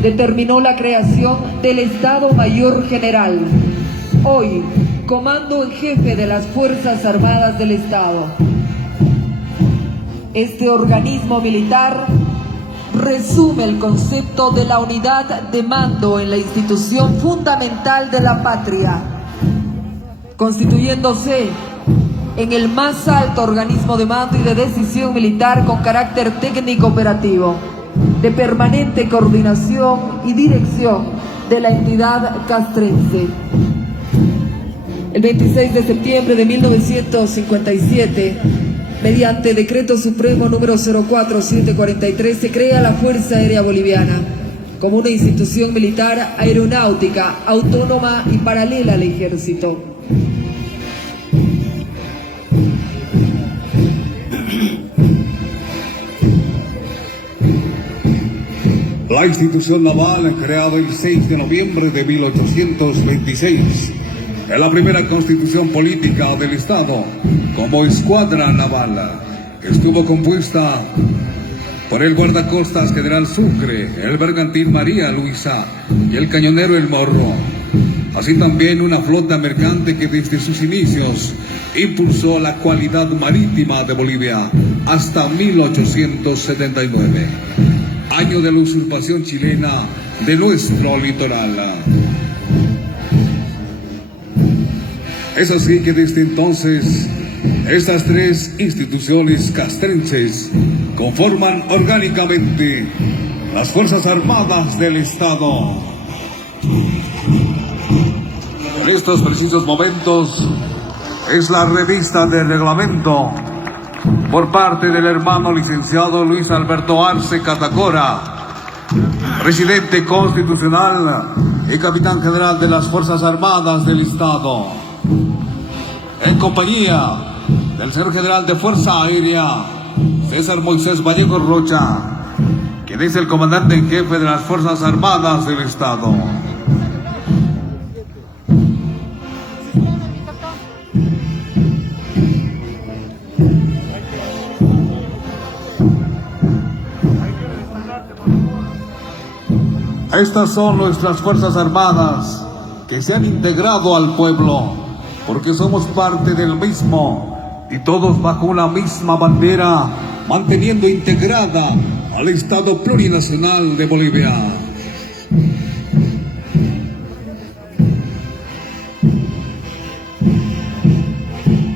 determinó la creación del Estado Mayor General, hoy Comando en Jefe de las Fuerzas Armadas del Estado. Este organismo militar resume el concepto de la unidad de mando en la institución fundamental de la patria, constituyéndose en el más alto organismo de mando y de decisión militar con carácter técnico operativo, de permanente coordinación y dirección de la entidad castrense. El 26 de septiembre de 1957, mediante Decreto Supremo número 04743, se crea la Fuerza Aérea Boliviana como una institución militar aeronáutica autónoma y paralela al Ejército. La institución naval, creada el 6 de noviembre de 1826, es la primera constitución política del Estado como escuadra naval. Estuvo compuesta por el guardacostas General Sucre, el bergantín María Luisa y el cañonero El Morro. Así también una flota mercante que desde sus inicios impulsó la cualidad marítima de Bolivia hasta 1879. Año de la usurpación chilena de nuestro litoral. Es así que desde entonces, estas tres instituciones castrenses conforman orgánicamente las Fuerzas Armadas del Estado. En estos precisos momentos es la revista de reglamento por parte del hermano licenciado Luis Alberto Arce Catacora, presidente constitucional y capitán general de las Fuerzas Armadas del Estado, en compañía del señor general de Fuerza Aérea César Moisés Vallejo Rocha, quien es el comandante en jefe de las Fuerzas Armadas del Estado. Estas son nuestras Fuerzas Armadas que se han integrado al pueblo, porque somos parte del mismo y todos bajo una misma bandera, manteniendo integrada al Estado plurinacional de Bolivia.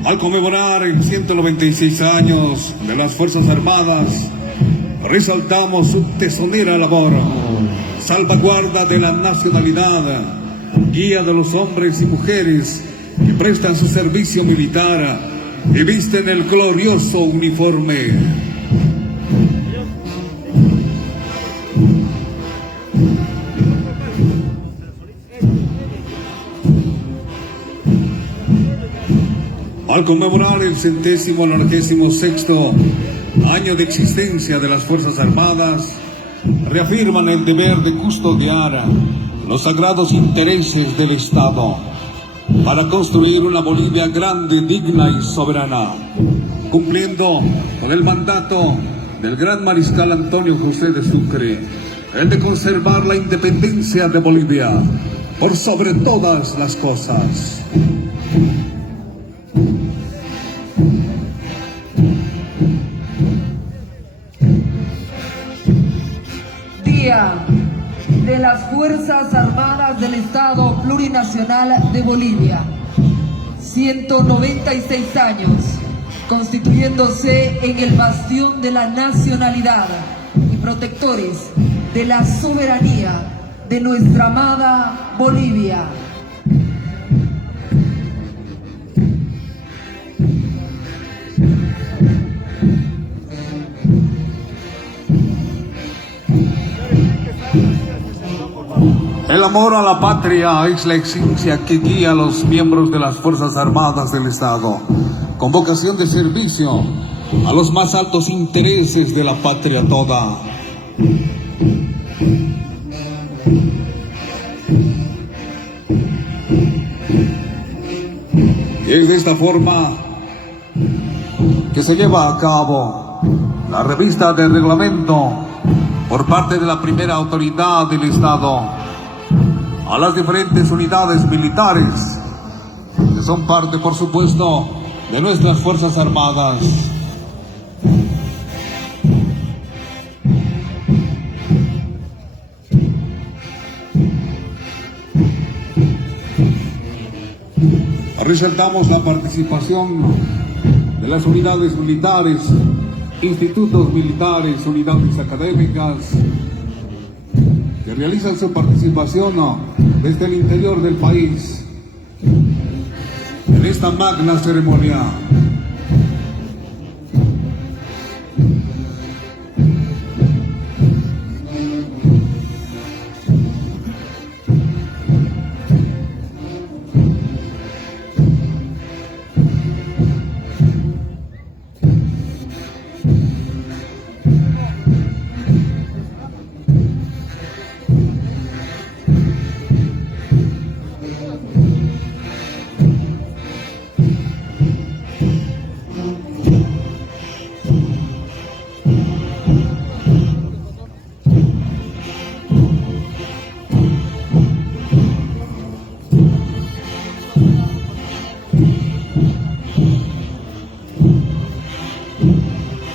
Al conmemorar el 196 años de las Fuerzas Armadas, resaltamos su tesonera labor, salvaguarda de la nacionalidad, guía de los hombres y mujeres que prestan su servicio militar y visten el glorioso uniforme. Al conmemorar el 196º año de existencia de las Fuerzas Armadas, reafirman el deber de custodiar los sagrados intereses del Estado para construir una Bolivia grande, digna y soberana, cumpliendo con el mandato del gran mariscal Antonio José de Sucre, el de conservar la independencia de Bolivia por sobre todas las cosas. De las Fuerzas Armadas del Estado Plurinacional de Bolivia, 196 años, constituyéndose en el bastión de la nacionalidad y protectores de la soberanía de nuestra amada Bolivia. El amor a la patria es la esencia que guía a los miembros de las Fuerzas Armadas del Estado, con vocación de servicio a los más altos intereses de la patria toda. Y es de esta forma que se lleva a cabo la revista de reglamento por por parte de la primera autoridad del Estado a las diferentes unidades militares que son parte, por supuesto, de nuestras Fuerzas Armadas. Resaltamos la participación de las unidades militares, institutos militares, unidades académicas, que realizan su participación desde el interior del país en esta magna ceremonia.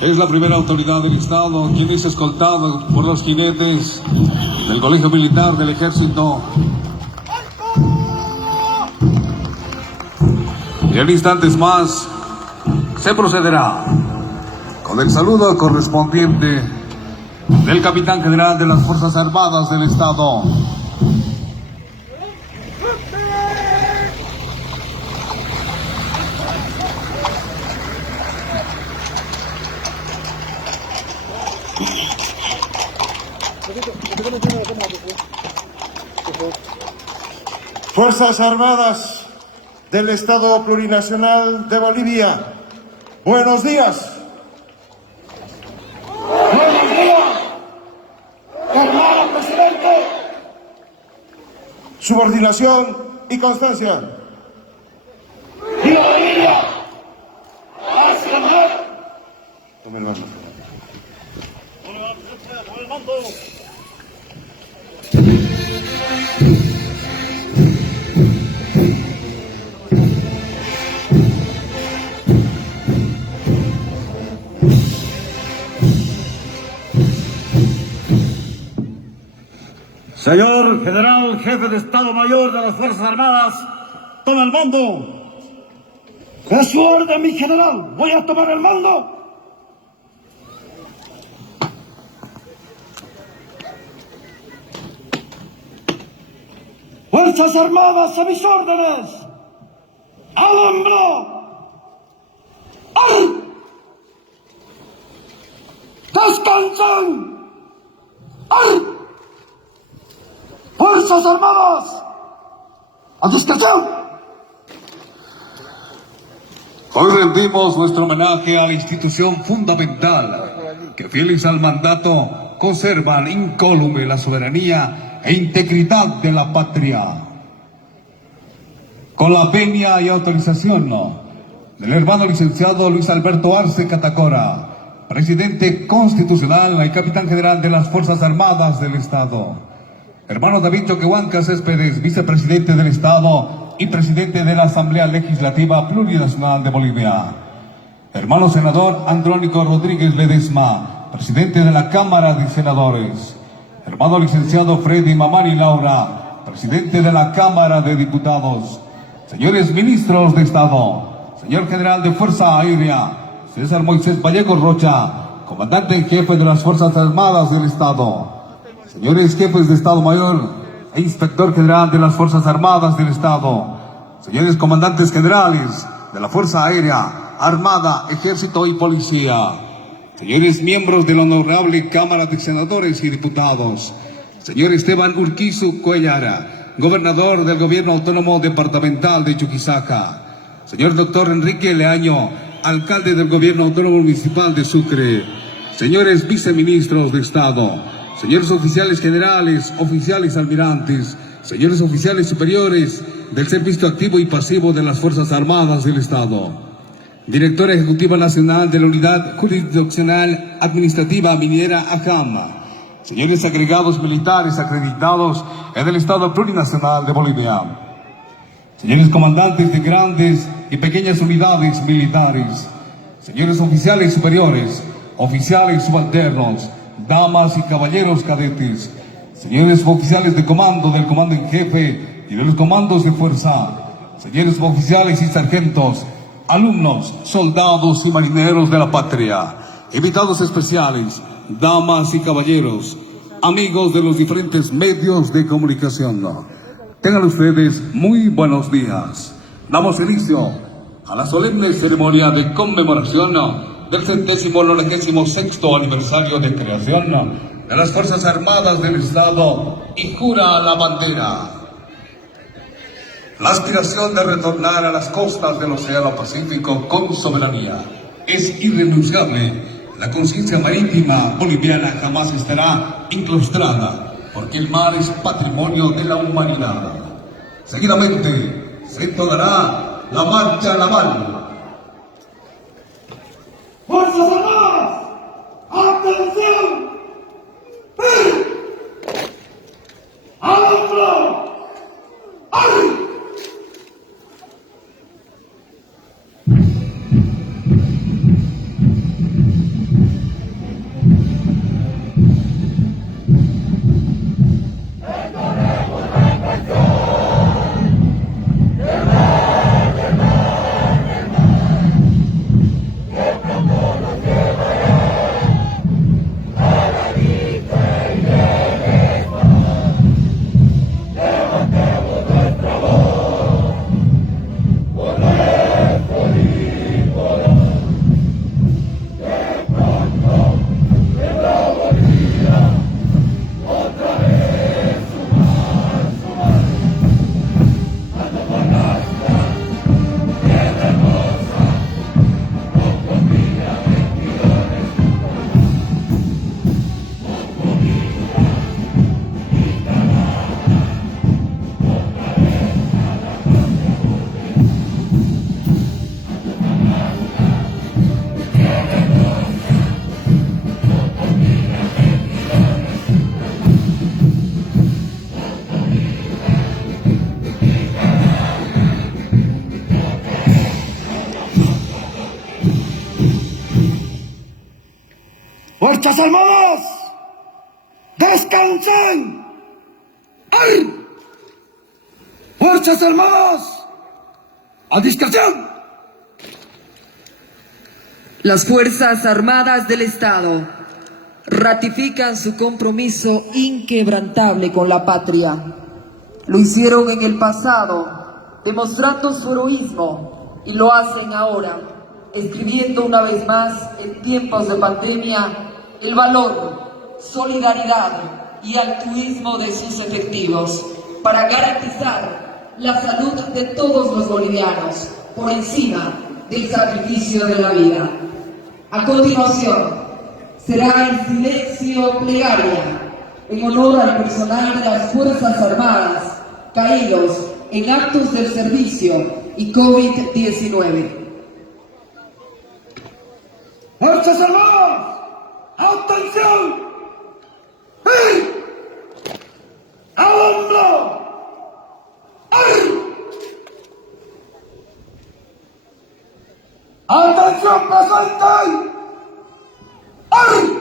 Es la primera autoridad del Estado quien es escoltado por los jinetes del Colegio Militar del Ejército. Y en instantes más se procederá con el saludo correspondiente del Capitán General de las Fuerzas Armadas del Estado. Fuerzas Armadas del Estado Plurinacional de Bolivia, buenos días. Buenos días, hermano presidente. Subordinación y constancia. ¡Viva Bolivia! ¡Hacia el mar! Tome el mando. Señor General Jefe de Estado Mayor de las Fuerzas Armadas, toma el mando. ¡Es su orden, mi general! ¡Voy a tomar el mando! ¡Fuerzas Armadas a mis órdenes! ¡Al hombro! ¡Ar! ¡Descansen! ¡Ar! ¡Fuerzas Armadas! ¡A discreción! Hoy rendimos nuestro homenaje a la institución fundamental que, fieles al mandato, conservan incólume la soberanía e integridad de la patria. Con la venia y autorización del hermano licenciado Luis Alberto Arce Catacora, presidente constitucional y capitán general de las Fuerzas Armadas del Estado. Hermano David Choquehuanca Céspedes, vicepresidente del Estado y presidente de la Asamblea Legislativa Plurinacional de Bolivia. Hermano senador Andrónico Rodríguez Ledesma, presidente de la Cámara de Senadores. Hermano licenciado Freddy Mamani Laura, presidente de la Cámara de Diputados. Señores ministros de Estado, señor general de Fuerza Aérea César Moisés Vallejo Rocha, comandante en jefe de las Fuerzas Armadas del Estado. Señores jefes de Estado Mayor e Inspector General de las Fuerzas Armadas del Estado, señores comandantes generales de la Fuerza Aérea, Armada, Ejército y Policía, señores miembros de la Honorable Cámara de Senadores y Diputados, señor Esteban Urquizu Cuellara, gobernador del Gobierno Autónomo Departamental de Chuquisaca, señor doctor Enrique Leaño, alcalde del Gobierno Autónomo Municipal de Sucre, señores viceministros de Estado, señores oficiales generales, oficiales almirantes, señores oficiales superiores del Servicio Activo y Pasivo de las Fuerzas Armadas del Estado, Directora Ejecutiva Nacional de la Unidad Jurisdiccional Administrativa Minera AJAM, señores agregados militares acreditados en el Estado Plurinacional de Bolivia, señores comandantes de grandes y pequeñas unidades militares, señores oficiales superiores, oficiales subalternos, damas y caballeros cadetes, señores oficiales de comando del comando en jefe y de los comandos de fuerza, señores oficiales y sargentos, alumnos, soldados y marineros de la patria, invitados especiales, damas y caballeros, amigos de los diferentes medios de comunicación. Tengan ustedes muy buenos días. Damos inicio a la solemne ceremonia de conmemoración del 196º aniversario de creación de las Fuerzas Armadas del Estado y jura la bandera. La aspiración de retornar a las costas del Océano Pacífico con soberanía es irrenunciable. La conciencia marítima boliviana jamás estará incrustada, porque el mar es patrimonio de la humanidad. Seguidamente se entonará la marcha naval. ¡Fuerzas Armadas! ¡Atención! ¡Sí! ¡Al hombro! ¡Ay! ¡Fuerzas Armadas! ¡Descansen! ¡Ay! ¡Fuerzas Armadas! ¡A discreción! Las Fuerzas Armadas del Estado ratifican su compromiso inquebrantable con la patria. Lo hicieron en el pasado, demostrando su heroísmo, y lo hacen ahora, escribiendo una vez más en tiempos de pandemia el valor, solidaridad y altruismo de sus efectivos para garantizar la salud de todos los bolivianos por encima del sacrificio de la vida. A continuación, será el silencio plegaria en honor al personal de las Fuerzas Armadas caídos en actos del servicio y COVID-19. ¡Fuerzas Armadas! ¡Atención! ¡Sí! ¡Al hombro! ¡Ay! ¡Atención presente! ¡Ay!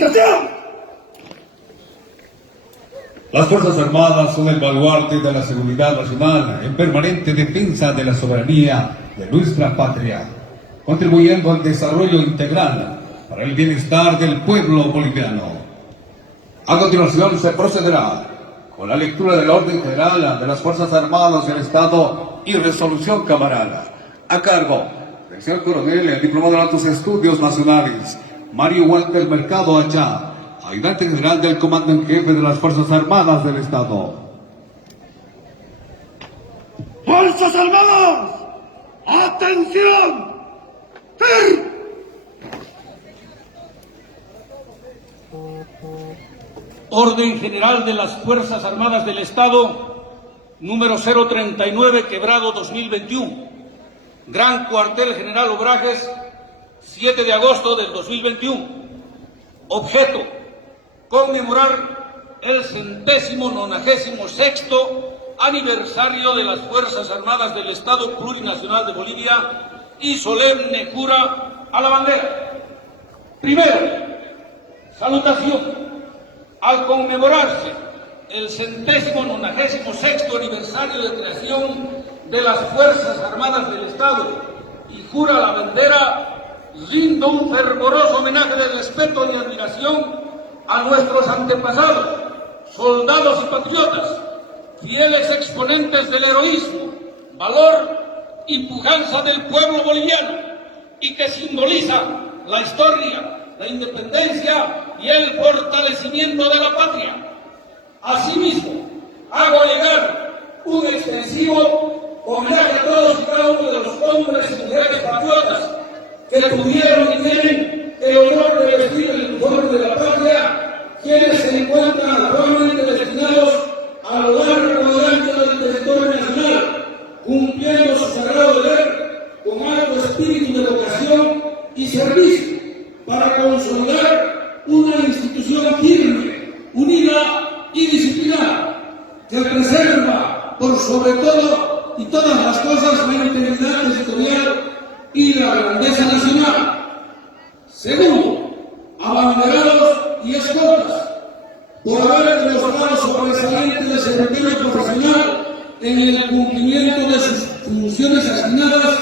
discreción. Las Fuerzas Armadas son el baluarte de la seguridad nacional en permanente defensa de la soberanía de nuestra patria, contribuyendo al desarrollo integral para el bienestar del pueblo boliviano. A continuación se procederá con la lectura del orden general de las Fuerzas Armadas del Estado y resolución camaral, a cargo del señor coronel diplomado en altos estudios nacionales, Mario Walter Mercado Achá, ayudante general del Comando en Jefe de las Fuerzas Armadas del Estado. ¡Fuerzas Armadas! ¡Atención! ¡Fir! Orden General de las Fuerzas Armadas del Estado, número 039, Quebrado 2021. Gran Cuartel General Obrajes, 7 de agosto del 2021. Objeto: conmemorar el 196º aniversario de las Fuerzas Armadas del Estado Plurinacional de Bolivia y solemne jura a la bandera. Primero, salutación. Al conmemorarse el 196º aniversario de creación de las Fuerzas Armadas del Estado y jura a la bandera, rindo un fervoroso homenaje de respeto y admiración a nuestros antepasados, soldados y patriotas, fieles exponentes del heroísmo, valor y pujanza del pueblo boliviano, y que simboliza la historia, la independencia y el fortalecimiento de la patria. Asimismo, hago llegar un extensivo homenaje a todos y cada uno de los hombres y mujeres patriotas que tuvieron y tienen el honor de vestir el uniforme de la patria, quienes se encuentran actualmente destinados a lo largo y ancho del territorio nacional, cumpliendo su sagrado deber con alto espíritu de vocación y servicio para consolidar una institución firme, unida y disciplinada, que preserva por sobre todo y todas las cosas la integridad territorial y la grandeza nacional. Segundo, abanderados y escoltas, por haber demostrado sobresaliente desempeño profesional en el cumplimiento de sus funciones asignadas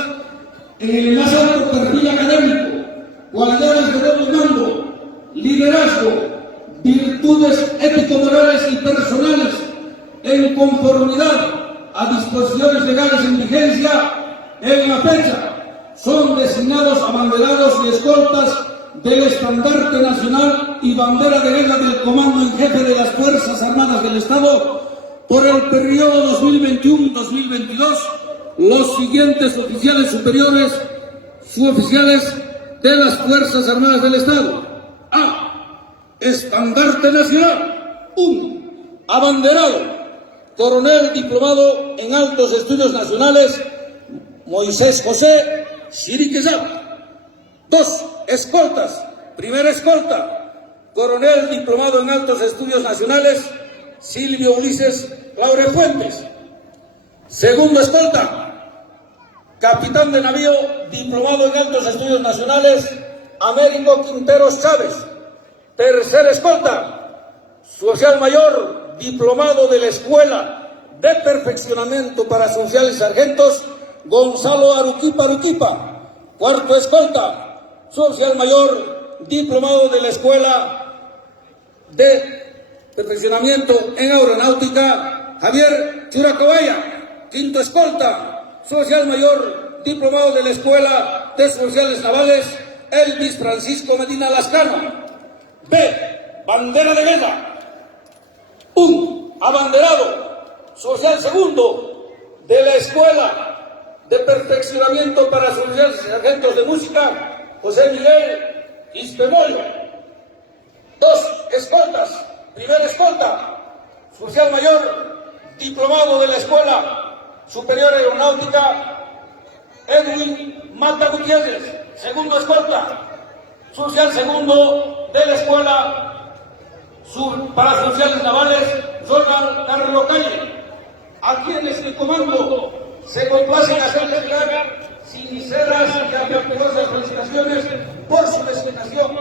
en el más alto perfil académico, cualidades de doble mando, liderazgo, virtudes ético-morales y personales, en conformidad a disposiciones legales en vigencia en la fecha, son designados abanderados y escoltas del estandarte nacional y bandera de guerra del Comando en Jefe de las Fuerzas Armadas del Estado por el periodo 2021-2022, los siguientes oficiales superiores, suboficiales de las Fuerzas Armadas del Estado. A. Estandarte Nacional. 1. Abanderado, coronel diplomado en altos estudios nacionales, Moisés José Chiriquezap. 2. Escoltas. Primera escolta, coronel diplomado en altos estudios nacionales, Silvio Ulises Laure Fuentes. Segundo escolta, capitán de navío diplomado en altos estudios nacionales, Américo Quinteros Chávez. Tercera escolta, social mayor diplomado de la Escuela de Perfeccionamiento para Oficiales y Sargentos, Gonzalo Aruquipa. Cuarto escolta, social mayor diplomado de la Escuela de Perfeccionamiento en Aeronáutica, Javier Churacobaya. Quinto escolta, social mayor diplomado de la Escuela de Oficiales Navales, Elvis Francisco Medina Lascano. B. Bandera de guerra. 1. Abanderado, social segundo de la Escuela de Perfeccionamiento para Oficiales y Sargentos de Música, José Miguel Ispemoyo. 2. Escoltas. Primera escolta, social mayor diplomado de la Escuela Superior Aeronáutica, Edwin Mata Gutiérrez. Segundo escolta, social segundo de la Escuela para Oficiales Navales, Ronald Carlos Calle. A quienes el comando se complacen hacerles llegar sinceras y afectuosas felicitaciones por su designación,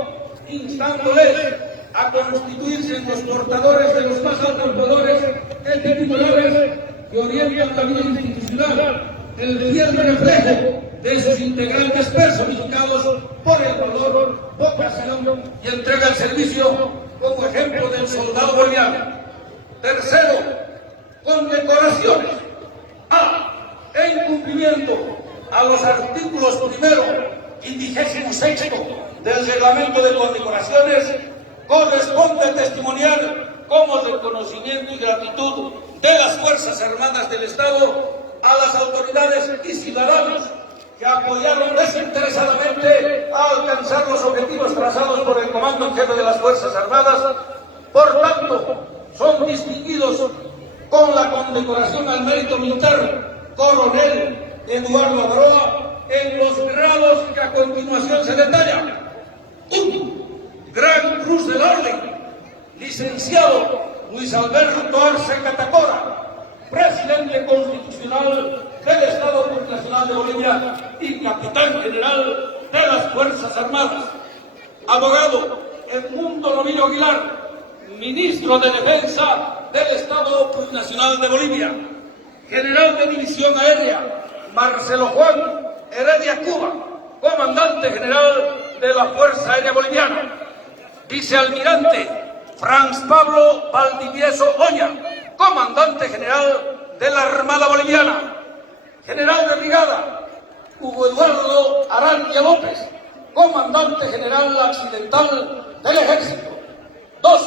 instándoles a constituirse en los portadores de los más altos poderes titulares que orientan la vida institucional, el fiel reflejo de sus integrantes personificados por el valor, vocación y entrega al servicio como ejemplo del soldado boliviano. Tercero, condecoraciones. En cumplimiento a los artículos 1º y 26º del reglamento de condecoraciones, corresponde testimoniar como reconocimiento y gratitud de las Fuerzas Armadas del Estado a las autoridades y ciudadanos que apoyaron desinteresadamente a alcanzar los objetivos trazados por el Comando en Jefe de las Fuerzas Armadas. Por tanto, son distinguidos con la condecoración al mérito militar Coronel Eduardo Aroa en los grados que a continuación se detallan. 1. Gran Cruz del Orden, licenciado Luis Alberto Arce Catacora, presidente constitucional del Estado Plurinacional de Bolivia y capitán general de las Fuerzas Armadas. Abogado Edmundo Novillo Aguilar, ministro de Defensa del Estado Plurinacional de Bolivia. General de División Aérea Marcelo Juan Heredia Cuba, comandante general de la Fuerza Aérea Boliviana. Vicealmirante Franz Pablo Valdivieso Oña, comandante general de la Armada Boliviana. General de Brigada Hugo Eduardo Arandia López, comandante general accidental del Ejército. 2.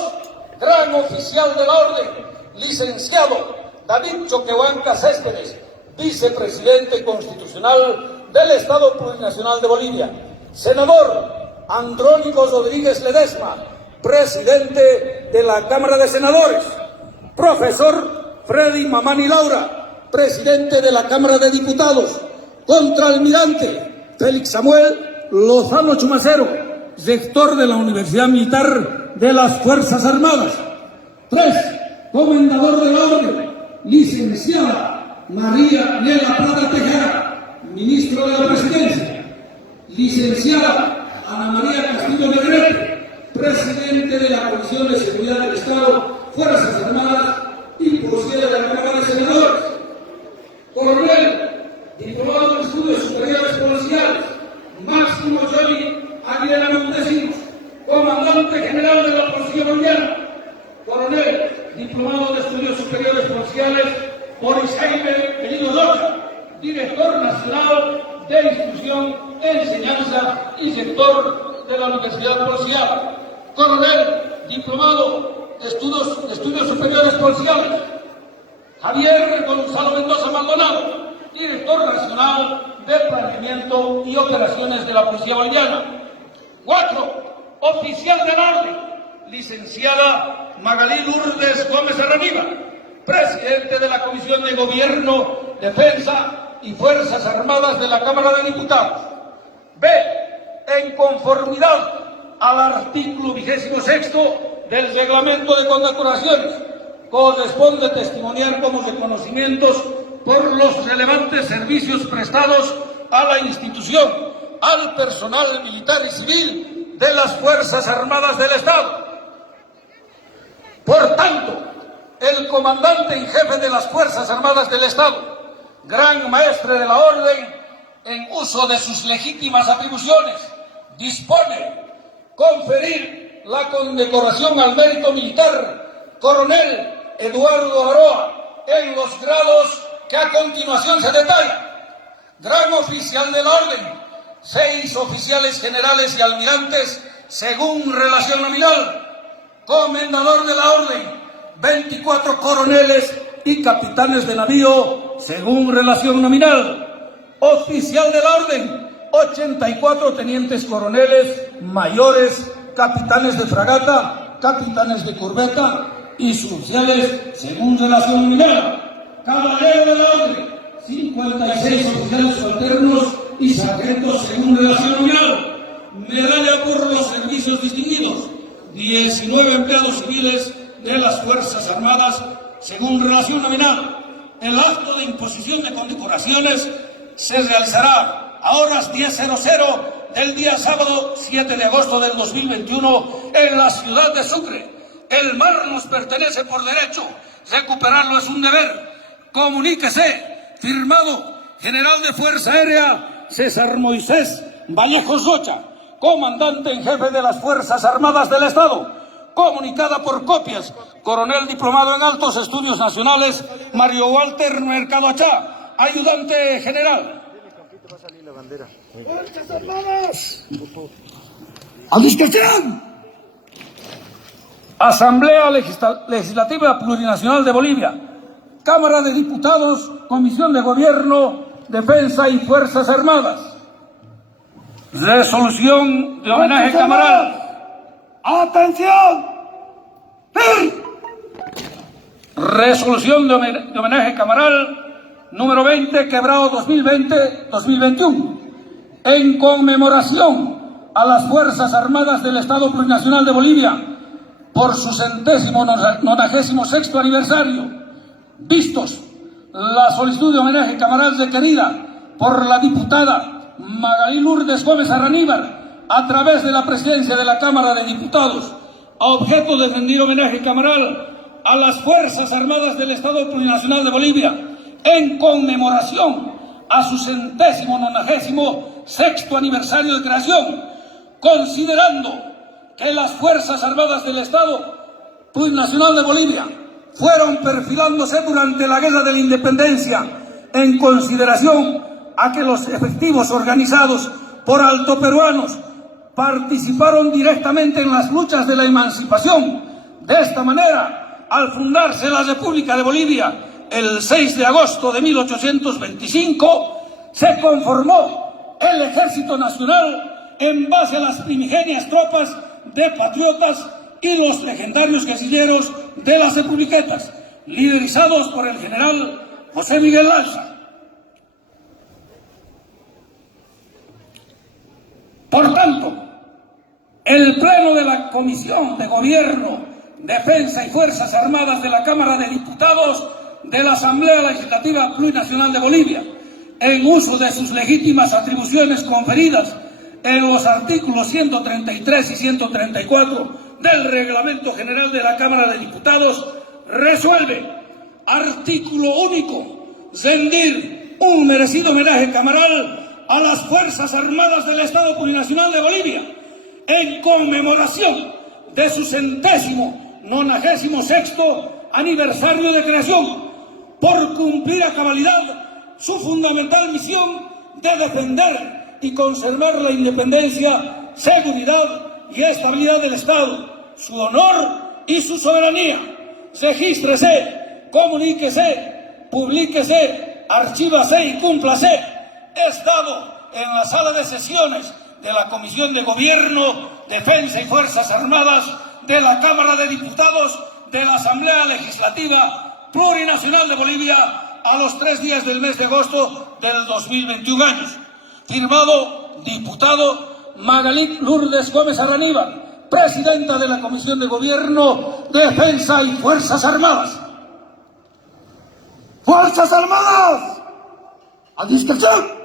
Gran Oficial de la Orden, licenciado David Choquehuanca Céspedes, vicepresidente constitucional del Estado Plurinacional de Bolivia. Senador Andrónico Rodríguez Ledesma, presidente de la Cámara de Senadores. Profesor Freddy Mamani Laura, presidente de la Cámara de Diputados. Contraalmirante Félix Samuel Lozano Chumacero, rector de la Universidad Militar de las Fuerzas Armadas. 3. Comendador de la Orden, licenciada María Nela Plata Tejera, ministro de la Presidencia. Licenciada Ana María Castillo Negrete, presidente de la Comisión de Seguridad del Estado, Fuerzas Armadas y Policía de la Cámara de Senadores. Coronel, diplomado en Estudios Superiores Policiales, Máximo Johnny Aguilera Montesinos, comandante general de la Policía Boliviana. Coronel, diplomado de Estudios Superiores Policiales, Boris Jaime Penido Rocha, director nacional de Instrucción, Enseñanza y rector de la Universidad Policial. Coronel, diplomado de Estudios Superiores Policiales, Javier Gonzalo Mendoza Maldonado, director nacional de Planeamiento y Operaciones de la Policía Boliviana. 4. Oficial del Orden, licenciada Magalí Lourdes Gómez Arraníbar, presidente de la Comisión de Gobierno, Defensa y Fuerzas Armadas de la Cámara de Diputados. B. En conformidad al artículo 26º del Reglamento de Condecoraciones, corresponde testimoniar como reconocimientos por los relevantes servicios prestados a la institución, al personal militar y civil de las Fuerzas Armadas del Estado. Por tanto, el comandante en jefe de las Fuerzas Armadas del Estado, gran maestre de la Orden, en uso de sus legítimas atribuciones, dispone conferir la condecoración al mérito militar Coronel Eduardo Aroa en los grados que a continuación se detallan. Gran Oficial de la Orden, 6 oficiales generales y almirantes según relación nominal. Comendador de la Orden, 24 coroneles y capitanes de navío según relación nominal. Oficial de la Orden, 84 tenientes coroneles, mayores, capitanes de fragata, capitanes de corbeta y suboficiales según relación nominal. Caballero de la Orden, 56 oficiales subalternos y sargentos según relación nominal. Medalla por los servicios distinguidos, 19 empleados civiles de las Fuerzas Armadas según relación nominal. El acto de imposición de condecoraciones se realizará a horas 10:00 del día sábado 7 de agosto del 2021 en la ciudad de Sucre. El mar nos pertenece por derecho, recuperarlo es un deber. Comuníquese, firmado General de Fuerza Aérea César Moisés Vallejos Rocha, comandante en jefe de las Fuerzas Armadas del Estado. Comunicada por copias, coronel diplomado en Altos Estudios Nacionales Mario Walter Mercado Achá, ayudante general. ¡Fuerzas Armadas! ¡A discreción! Asamblea Legislativa Plurinacional de Bolivia, Cámara de Diputados, Comisión de Gobierno, Defensa y Fuerzas Armadas. Resolución de homenaje cameral. ¡Atención! ¡Sí! Resolución de homenaje cameral número 20, quebrado 2020-2021, en conmemoración a las Fuerzas Armadas del Estado Plurinacional de Bolivia por su 196º aniversario. Vistos la solicitud de homenaje cameral requerida por la diputada Magalí Lourdes Gómez Arraníbar a través de la presidencia de la Cámara de Diputados, a objeto de rendir homenaje cameral a las Fuerzas Armadas del Estado Plurinacional de Bolivia en conmemoración a su 196º aniversario de creación, considerando que las Fuerzas Armadas del Estado Plurinacional de Bolivia fueron perfilándose durante la Guerra de la Independencia en consideración a que los efectivos organizados por altoperuanos participaron directamente en las luchas de la emancipación. De esta manera, al fundarse la República de Bolivia el 6 de agosto de 1825, se conformó el Ejército Nacional en base a las primigenias tropas de patriotas y los legendarios guerrilleros de las Republiquetas, liderizados por el general José Miguel Lanza. Por tanto, el Pleno de la Comisión de Gobierno, Defensa y Fuerzas Armadas de la Cámara de Diputados de la Asamblea Legislativa Plurinacional de Bolivia, en uso de sus legítimas atribuciones conferidas en los artículos 133 y 134 del Reglamento General de la Cámara de Diputados, resuelve, artículo único, rendir un merecido homenaje cameral a las Fuerzas Armadas del Estado Plurinacional de Bolivia en conmemoración de su 196º aniversario de creación, por cumplir a cabalidad su fundamental misión de defender y conservar la independencia, seguridad y estabilidad del Estado, su honor y su soberanía. Regístrese, comuníquese, publíquese, archívase y cúmplase. Es dado en la sala de sesiones de la Comisión de Gobierno, Defensa y Fuerzas Armadas de la Cámara de Diputados de la Asamblea Legislativa Plurinacional de Bolivia a los 3 días del mes de agosto del 2021 años. Firmado, diputado Magalí Lourdes Gómez Arraníbar, presidenta de la Comisión de Gobierno, Defensa y Fuerzas Armadas. ¡Fuerzas Armadas! ¡A discreción!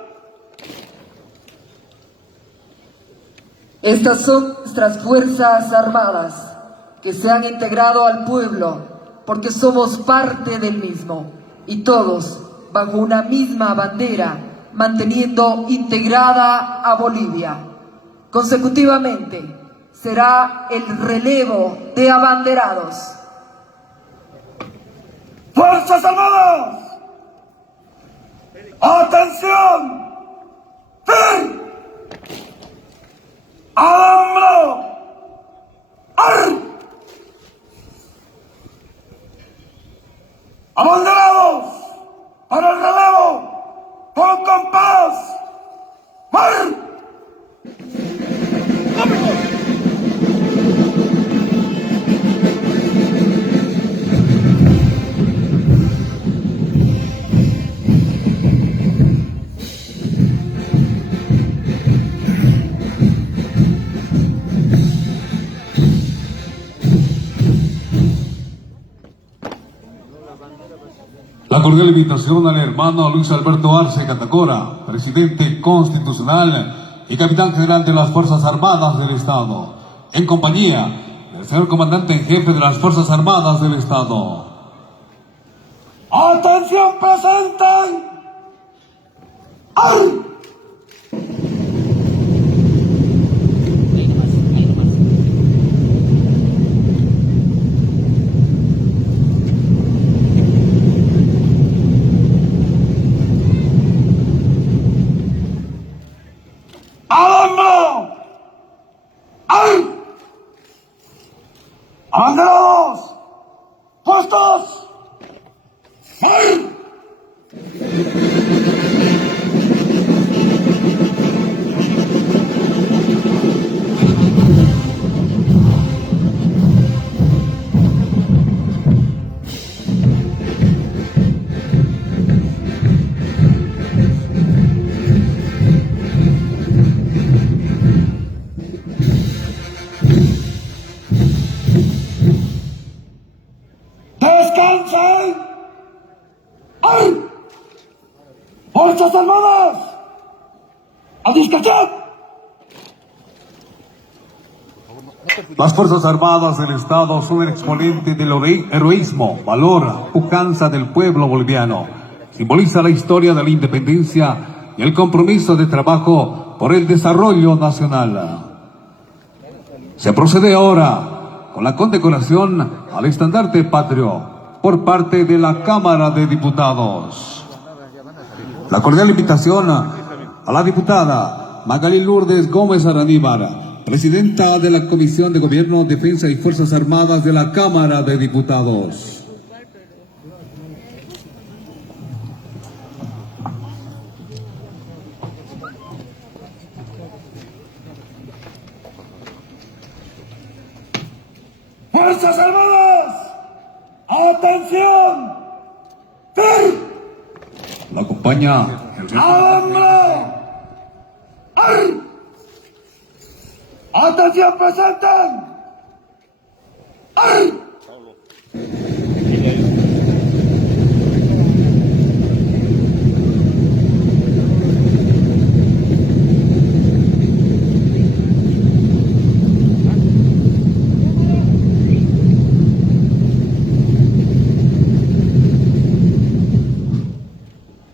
Estas son nuestras Fuerzas Armadas, que se han integrado al pueblo porque somos parte del mismo y todos bajo una misma bandera, manteniendo integrada a Bolivia. Consecutivamente será el relevo de abanderados. ¡Fuerzas Armadas! ¡Atención! ¡Sí! ¡Alambrado! ¡Ar! ¡Abanderados! ¡Para el relevo! ¡Con compás! ¡Mar! La cordial invitación al hermano Luis Alberto Arce Catacora, presidente constitucional y capitán general de las Fuerzas Armadas del Estado, en compañía del señor comandante en jefe de las Fuerzas Armadas del Estado. ¡Atención, presenten! ¡Ay! ¡Alarma! ¡Ay! ¡Abanderados! ¡Puestos! ¡Ay! ¡Descansen! ¡Ay! ¡Fuerzas Armadas! ¡A discreción! Las Fuerzas Armadas del Estado son el exponente del heroísmo, valor, pujanza del pueblo boliviano. Simboliza la historia de la independencia y el compromiso de trabajo por el desarrollo nacional. Se procede ahora con la condecoración al estandarte patrio por parte de la Cámara de Diputados. La cordial invitación a la diputada Magali Lourdes Gómez Araníbar, presidenta de la Comisión de Gobierno, Defensa y Fuerzas Armadas de la Cámara de Diputados. ¡Fuerzas Armadas! ¡Atención! ¡Sí! La acompaña el señor ¡Hambre! ¡Ay! ¡Atención, presenten! ¡Ay!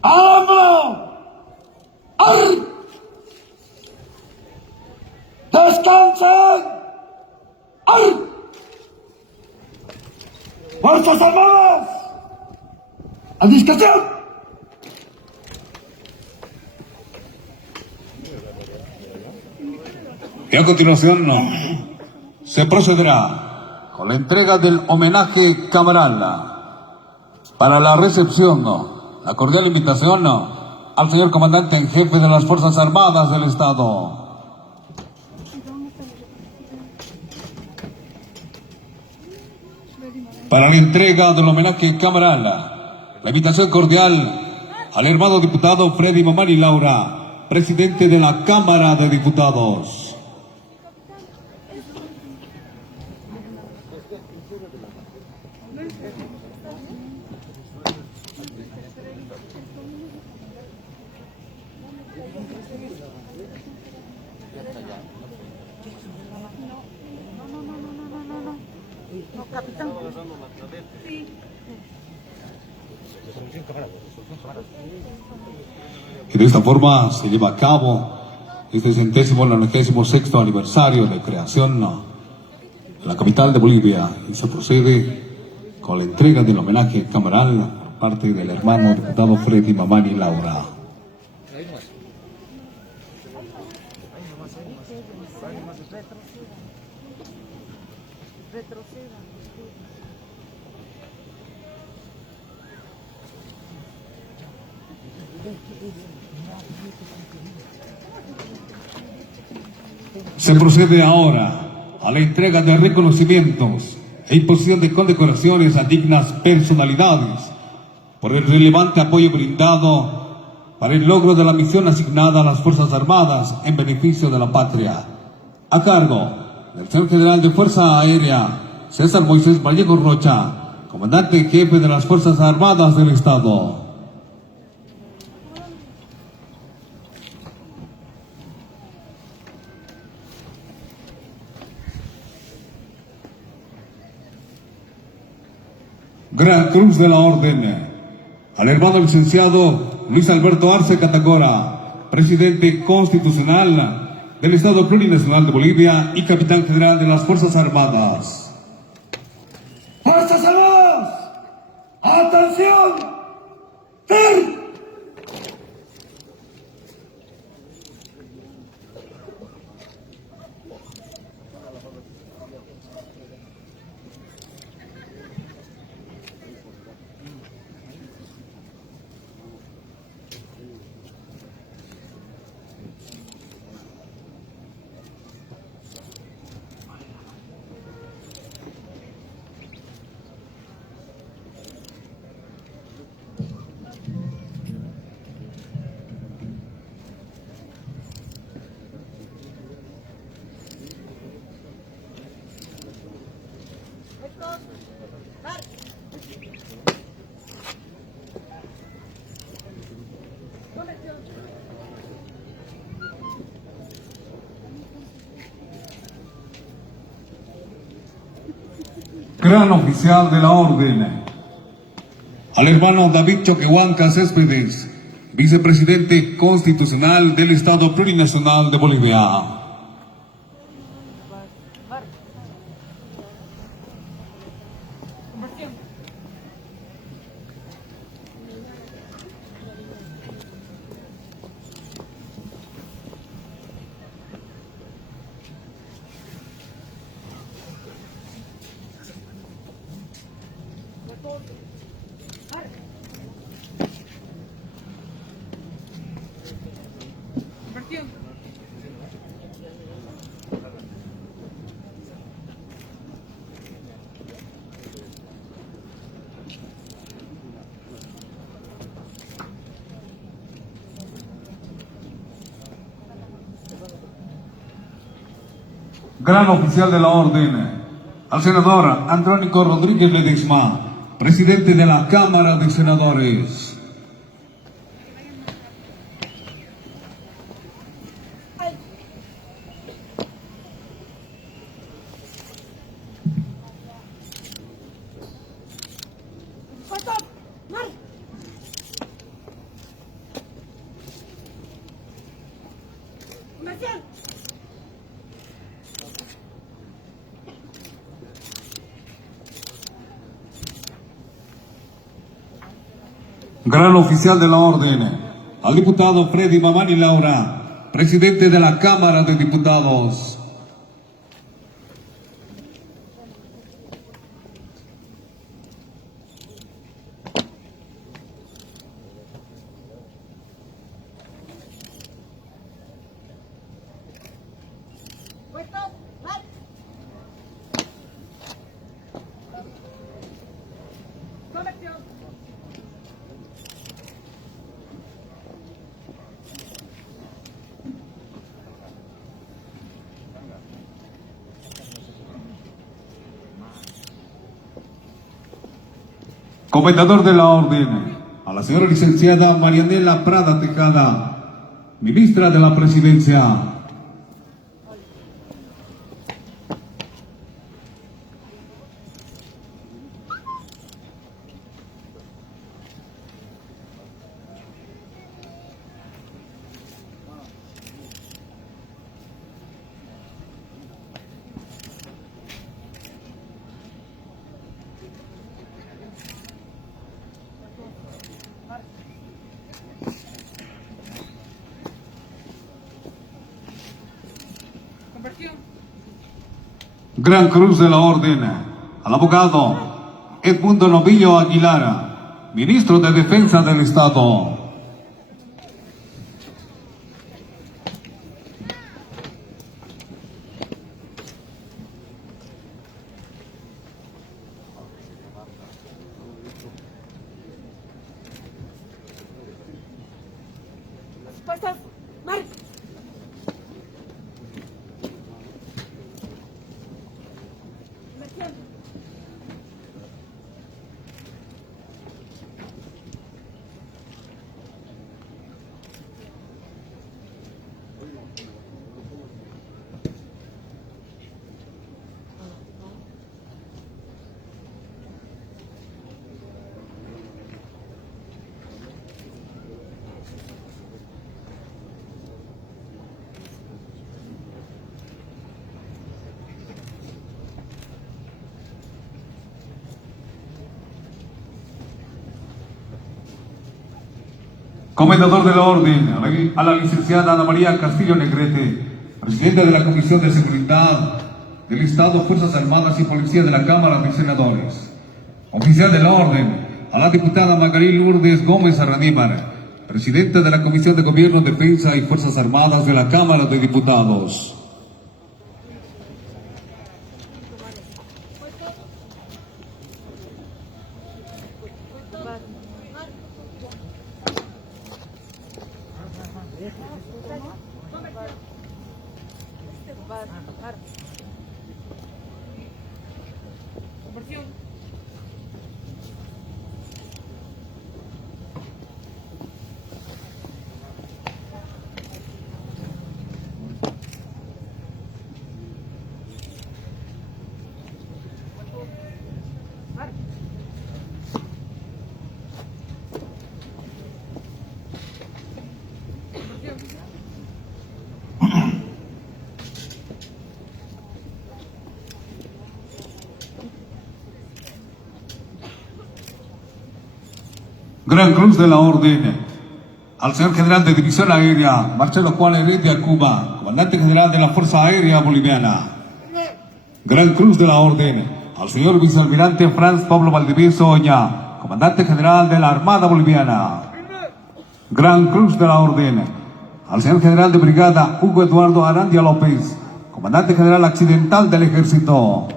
¡Hambre! ¡Ay! ¡Descansen! ¡Ay! ¡Fuerzas Armadas! ¡A discreción! Y a continuación se procederá con la entrega del homenaje cameral. Para la recepción, la cordial invitación al señor comandante en jefe de las Fuerzas Armadas del Estado. Para la entrega del homenaje cameral, la invitación cordial al hermano diputado Freddy Mamani Laura, presidente de la Cámara de Diputados. No, capitán. Sí. Y de esta forma se lleva a cabo este 96º aniversario de creación en la capital de Bolivia, y se procede con la entrega del homenaje cameral por parte del hermano diputado Freddy Mamani Laura. Se procede ahora a la entrega de reconocimientos e imposición de condecoraciones a dignas personalidades por el relevante apoyo brindado para el logro de la misión asignada a las Fuerzas Armadas en beneficio de la patria, a cargo del señor general de Fuerza Aérea César Moisés Vallejo Rocha, comandante en jefe de las Fuerzas Armadas del Estado. Gran Cruz de la Orden al hermano licenciado Luis Alberto Arce Catacora, presidente constitucional del Estado Plurinacional de Bolivia y capitán general de las Fuerzas Armadas. ¡Fuerzas Armadas! ¡Atención! ¡Ter! Gran oficial de la Orden al hermano David Choquehuanca Céspedes, vicepresidente constitucional del Estado Plurinacional de Bolivia. Gran oficial de la Orden al senador Andrónico Rodríguez Ledesma, presidente de la Cámara de Senadores. Gran oficial de la Orden al diputado Freddy Mamani Laura, presidente de la Cámara de Diputados. Comendador de la Orden a la señora licenciada Marianela Prada Tejada, ministra de la Presidencia. Gran Cruz de la Orden al abogado Edmundo Novillo Aguilar, ministro de Defensa del Estado. Comendador de la Orden, a la licenciada Ana María Castillo Negrete, presidenta de la Comisión de Seguridad del Estado, Fuerzas Armadas y Policía de la Cámara de Senadores. Oficial de la Orden, a la diputada Magalí Lourdes Gómez Arraníbar, presidenta de la Comisión de Gobierno, Defensa y Fuerzas Armadas de la Cámara de Diputados. Gran Cruz de la Orden, al señor general de División Aérea, Marcelo Juan Heredia Cuba, comandante general de la Fuerza Aérea Boliviana. Gran Cruz de la Orden, al señor vicealmirante Franz Pablo Valdivieso Oña, comandante general de la Armada Boliviana. Gran Cruz de la Orden, al señor general de brigada Hugo Eduardo Arandia López, comandante general accidental del Ejército.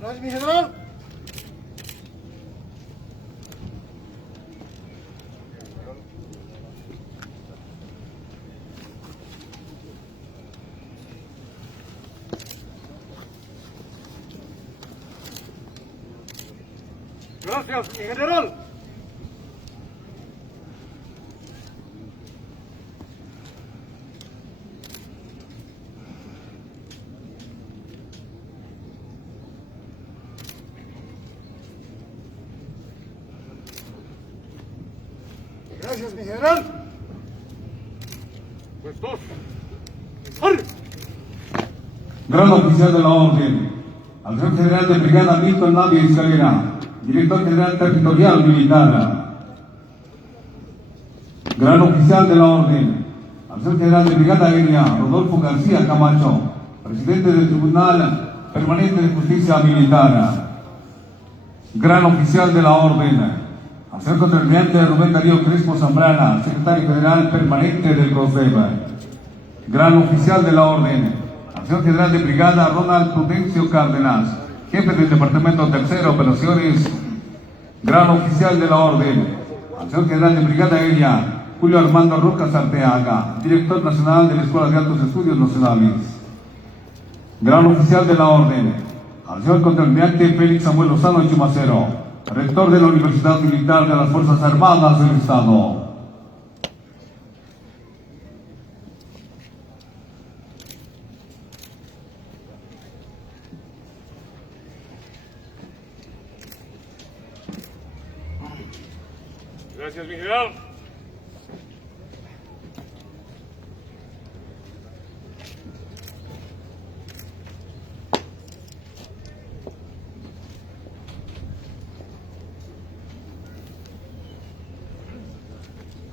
Gracias, mi general. Gracias, mi general. Gracias, mi general. Pues dos. ¡Arre! Gran Oficial de la Orden, al señor general de brigada Milton Navia Escalera, director general territorial militar. Gran Oficial de la Orden, al señor general de brigada aérea Rodolfo García Camacho, presidente del Tribunal Permanente de Justicia Militar. Gran Oficial de la Orden, al señor contraalmirante Rubén Darío Crespo Zambrana, secretario general permanente del COSDEB. Gran Oficial de la Orden, al señor general de brigada Ronald Prudencio Cárdenas, jefe del Departamento Tercero Operaciones. Gran Oficial de la Orden, al señor general de brigada aérea Julio Armando Rojas Arteaga, director nacional de la Escuela de Altos Estudios Nacionales. Gran Oficial de la Orden, al señor contraalmirante Félix Samuel Lozano Chumacero, rector de la Universidad Militar de las Fuerzas Armadas del Estado. Gracias, mi general.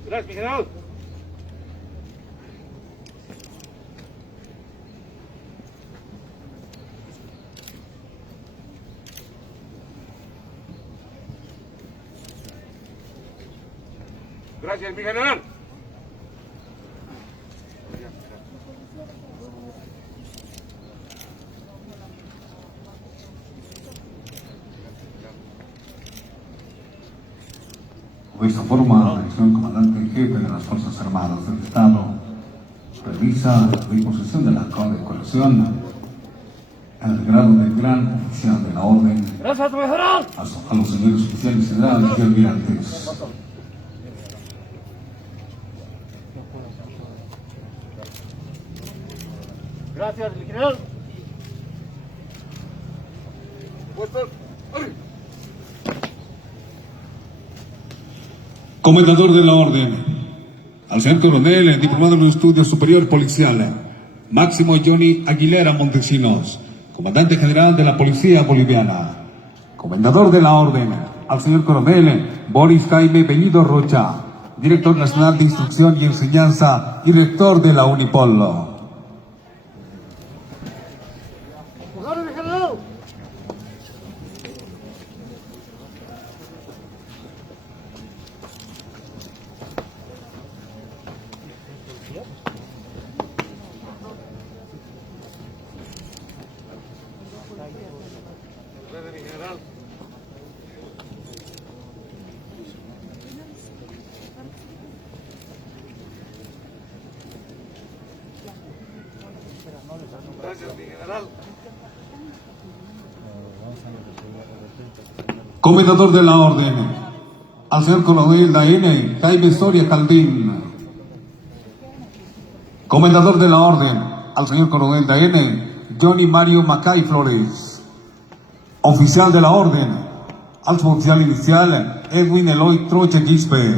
Gracias, mi general. Gracias, mi general. De esta forma, el señor comandante en jefe de las Fuerzas Armadas del Estado realiza la imposición de la condecoración en el grado de Gran Oficial de la Orden Gracias, mi general. a los señores oficiales generales y almirantes. Gracias, mi general. Comendador de la Orden, al señor coronel, diplomado en estudios superior policial, Máximo Johnny Aguilera Montesinos, comandante general de la Policía Boliviana. Comendador de la Orden, al señor coronel Boris Jaime Bellido Rocha, director nacional de Instrucción y Enseñanza y rector de la Unipol. ¡Órale, mi general! Comendador de la Orden, al señor coronel Daene Jaime Soria Caldín. Comendador de la Orden, al señor coronel Daene Johnny Mario Macay Flores. Oficial de la Orden, al oficial inicial Edwin Eloy Troche Quispe.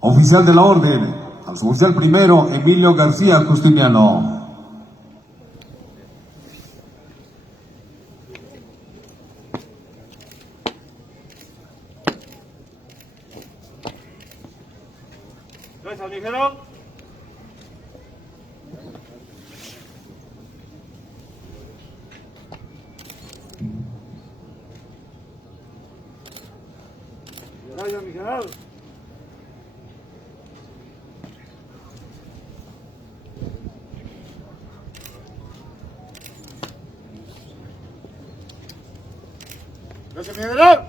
Oficial de la Orden, al oficial primero Emilio García Justiniano. Gracias, mi general. Gracias, mi general. Gracias, mi general.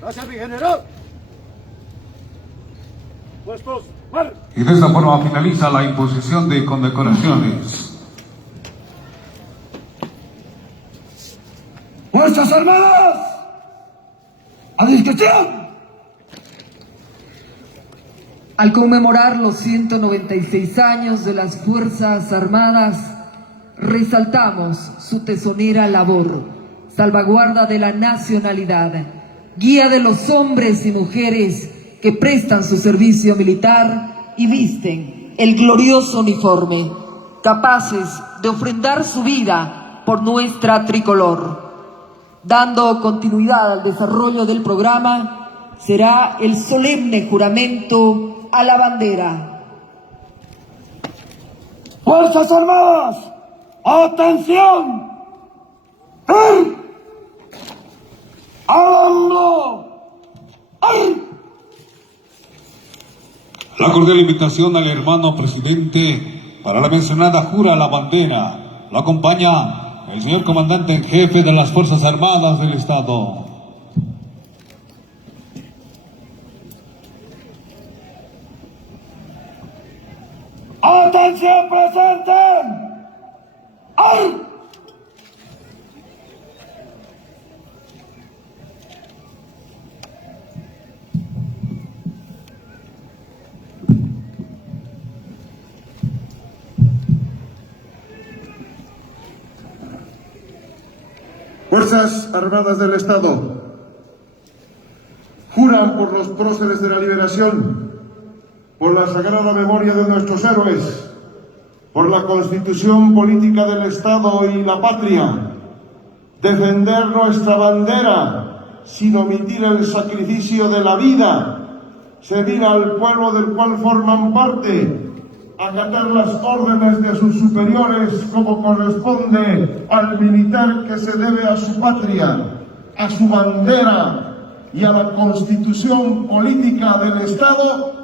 Gracias, mi general. Puestos, mar. Y de esta forma finaliza la imposición de condecoraciones. ¡Fuerzas Armadas! ¡A discreción! Al conmemorar los 196 años de las Fuerzas Armadas, resaltamos su tesonera labor, salvaguarda de la nacionalidad, guía de los hombres y mujeres que prestan su servicio militar y visten el glorioso uniforme, capaces de ofrendar su vida por nuestra tricolor. Dando continuidad al desarrollo del programa, será el solemne juramento a la bandera. ¡Fuerzas Armadas! ¡Atención! ¡Hey! ¡Hablando! ¡Ay! La cordial invitación al hermano presidente para la mencionada jura a la bandera. Lo acompaña el señor comandante en jefe de las Fuerzas Armadas del Estado. ¡Atención presente! ¡Ay! Fuerzas Armadas del Estado juran por los próceres de la liberación, por la sagrada memoria de nuestros héroes, por la Constitución política del Estado y la patria, defender nuestra bandera sin omitir el sacrificio de la vida, servir al pueblo del cual forman parte, acatar las órdenes de sus superiores como corresponde al militar que se debe a su patria, a su bandera y a la Constitución política del Estado.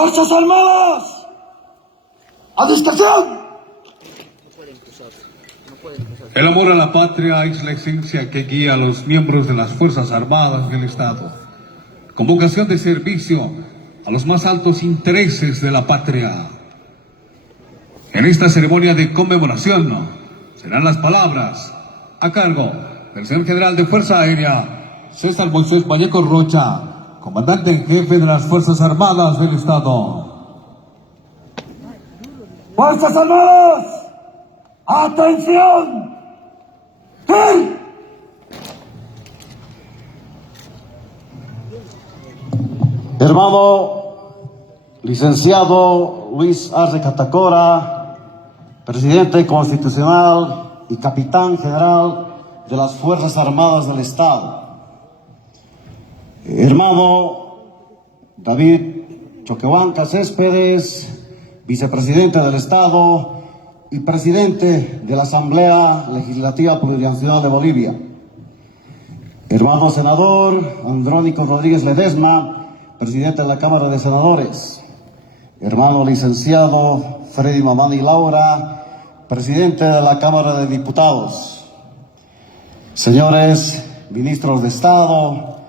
¡Fuerzas Armadas! ¡A discreción! El amor a la patria es la esencia que guía a los miembros de las Fuerzas Armadas del Estado, con vocación de servicio a los más altos intereses de la patria. En esta ceremonia de conmemoración serán las palabras a cargo del señor general de Fuerza Aérea, César Moisés Vallejo Rocha, comandante en jefe de las Fuerzas Armadas del Estado. ¡Fuerzas Armadas! ¡Atención! ¡Sí! Hermano licenciado Luis Arce Catacora, presidente constitucional y capitán general de las Fuerzas Armadas del Estado. Hermano David Choquehuanca Céspedes, vicepresidente del Estado y presidente de la Asamblea Legislativa Plurinacional de Bolivia. Hermano senador Andrónico Rodríguez Ledesma, presidente de la Cámara de Senadores. Hermano licenciado Freddy Mamani Laura, presidente de la Cámara de Diputados. Señores ministros de Estado,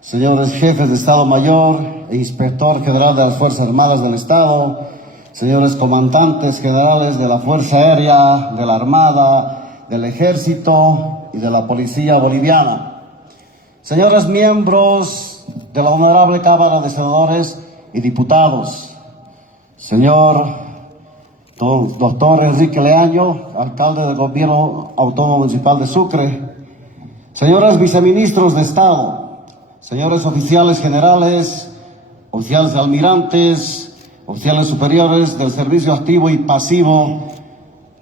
señores jefes de Estado Mayor e Inspector General de las Fuerzas Armadas del Estado, señores comandantes generales de la Fuerza Aérea, de la Armada, del Ejército y de la Policía Boliviana, señores miembros de la Honorable Cámara de Senadores y Diputados, señor doctor Enrique Leaño, alcalde del Gobierno Autónomo Municipal de Sucre, señores viceministros de Estado, señores oficiales generales, oficiales almirantes, oficiales superiores del servicio activo y pasivo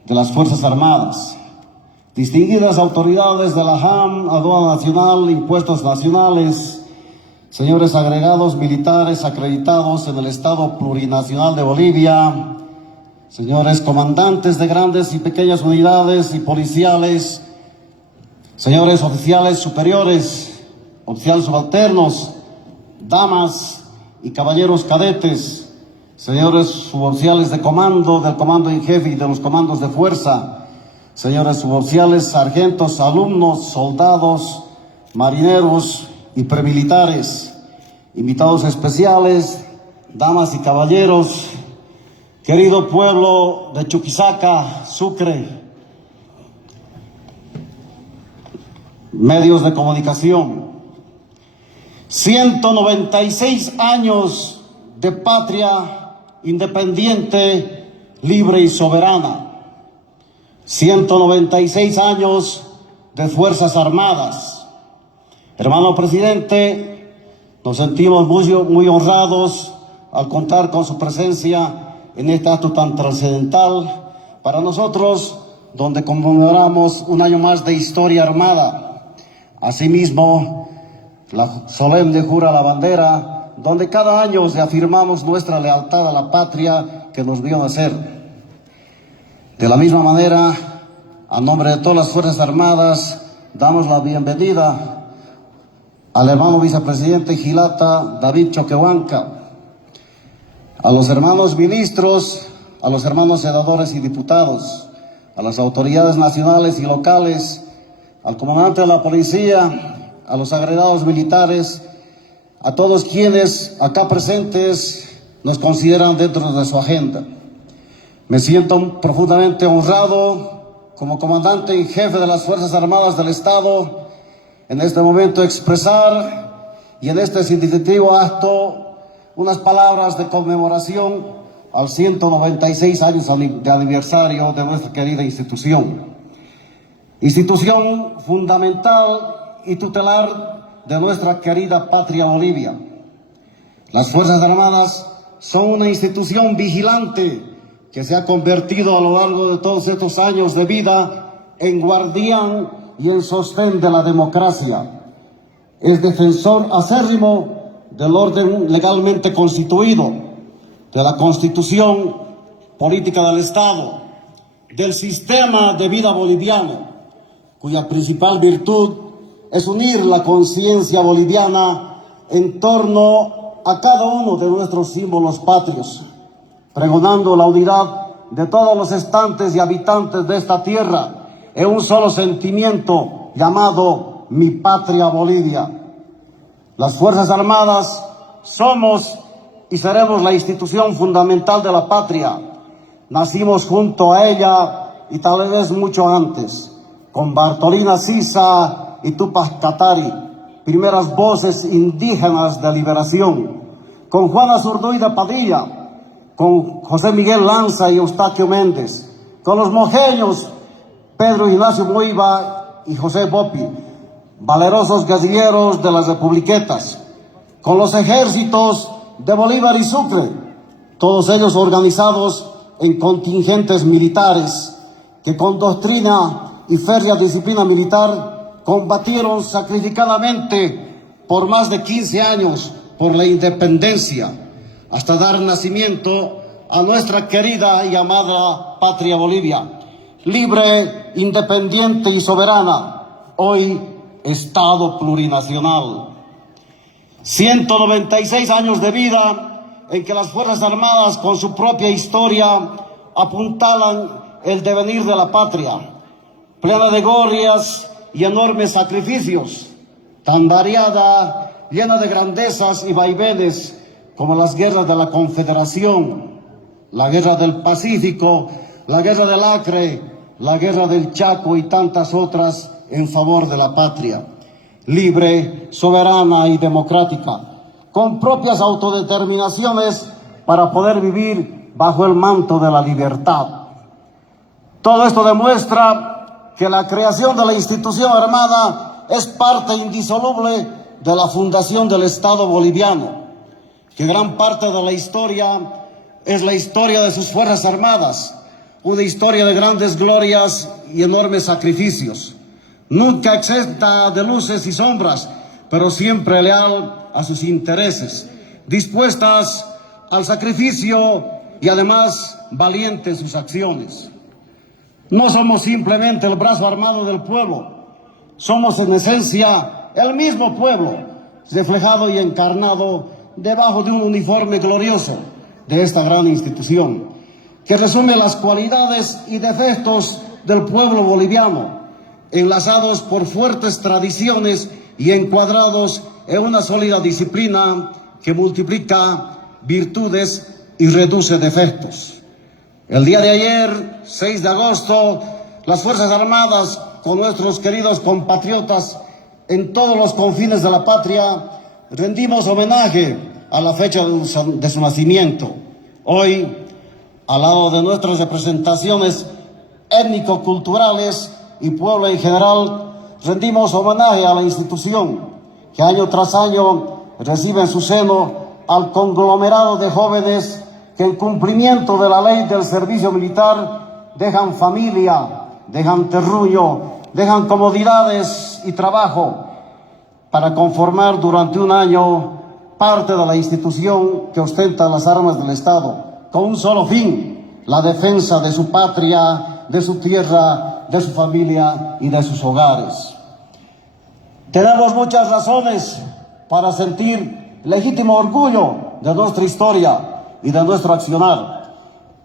de las Fuerzas Armadas, distinguidas autoridades de la JAM, Aduana Nacional, Impuestos Nacionales, señores agregados militares acreditados en el Estado Plurinacional de Bolivia, señores comandantes de grandes y pequeñas unidades y policiales, señores oficiales superiores, oficiales subalternos, damas y caballeros cadetes, señores suboficiales de comando, del comando en jefe y de los comandos de fuerza, señores suboficiales, sargentos, alumnos, soldados, marineros y premilitares, invitados especiales, damas y caballeros, querido pueblo de Chuquisaca, Sucre, medios de comunicación, 196 años de patria independiente, libre y soberana, 196 años de Fuerzas Armadas. Hermano presidente, nos sentimos muy honrados al contar con su presencia en este acto tan trascendental para nosotros, donde conmemoramos un año más de historia armada. Asimismo, la solemne jura a la bandera, donde cada año reafirmamos nuestra lealtad a la patria que nos vio nacer. De la misma manera, a nombre de todas las Fuerzas Armadas, damos la bienvenida al hermano vicepresidente Gilata David Choquehuanca, a los hermanos ministros, a los hermanos senadores y diputados, a las autoridades nacionales y locales, al comandante de la policía, a los agregados militares, a todos quienes acá presentes nos consideran dentro de su agenda. Me siento profundamente honrado como comandante en jefe de las Fuerzas Armadas del Estado en este momento expresar y en este significativo acto unas palabras de conmemoración al 196 años de aniversario de nuestra querida institución. Institución fundamental y tutelar de nuestra querida patria Bolivia. Las Fuerzas Armadas son una institución vigilante que se ha convertido a lo largo de todos estos años de vida en guardián y en sostén de la democracia. Es defensor acérrimo del orden legalmente constituido, de la Constitución política del Estado, del sistema de vida boliviano, cuya principal virtud es unir la conciencia boliviana en torno a cada uno de nuestros símbolos patrios, pregonando la unidad de todos los estantes y habitantes de esta tierra en un solo sentimiento llamado mi patria Bolivia. Las Fuerzas Armadas somos y seremos la institución fundamental de la patria. Nacimos junto a ella y tal vez mucho antes, con Bartolina Sisa y Tupac Katari, primeras voces indígenas de liberación, con Juana Zurduy de Padilla, con José Miguel Lanza y Eustaquio Méndez, con los mojeños Pedro Ignacio Muiva y José Bopi, valerosos guerrilleros de las republiquetas, con los ejércitos de Bolívar y Sucre, todos ellos organizados en contingentes militares que con doctrina y férrea disciplina militar combatieron sacrificadamente por más de 15 años por la independencia, hasta dar nacimiento a nuestra querida y amada patria Bolivia, libre, independiente y soberana, hoy Estado plurinacional. 196 años de vida en que las Fuerzas Armadas, con su propia historia, apuntalan el devenir de la patria, plena de glorias y enormes sacrificios, tan variada, llena de grandezas y vaivenes como las guerras de la Confederación, la guerra del Pacífico, la guerra del Acre, la guerra del Chaco y tantas otras en favor de la patria, libre, soberana y democrática, con propias autodeterminaciones para poder vivir bajo el manto de la libertad. Todo esto demuestra que la creación de la institución armada es parte indisoluble de la fundación del Estado boliviano, que gran parte de la historia es la historia de sus Fuerzas Armadas, una historia de grandes glorias y enormes sacrificios, nunca exenta de luces y sombras, pero siempre leal a sus intereses, dispuestas al sacrificio y además valiente en sus acciones. No somos simplemente el brazo armado del pueblo, somos en esencia el mismo pueblo, reflejado y encarnado debajo de un uniforme glorioso de esta gran institución, que resume las cualidades y defectos del pueblo boliviano, enlazados por fuertes tradiciones y encuadrados en una sólida disciplina que multiplica virtudes y reduce defectos. El día de ayer, 6 de agosto, las Fuerzas Armadas, con nuestros queridos compatriotas en todos los confines de la patria, rendimos homenaje a la fecha de su nacimiento. Hoy, al lado de nuestras representaciones étnico-culturales y pueblo en general, rendimos homenaje a la institución que año tras año recibe en su seno al conglomerado de jóvenes que en cumplimiento de la ley del servicio militar dejan familia, dejan terruño, dejan comodidades y trabajo para conformar durante un año parte de la institución que ostenta las armas del Estado, con un solo fin: la defensa de su patria, de su tierra, de su familia y de sus hogares. Tenemos muchas razones para sentir legítimo orgullo de nuestra historia y de nuestro accionar.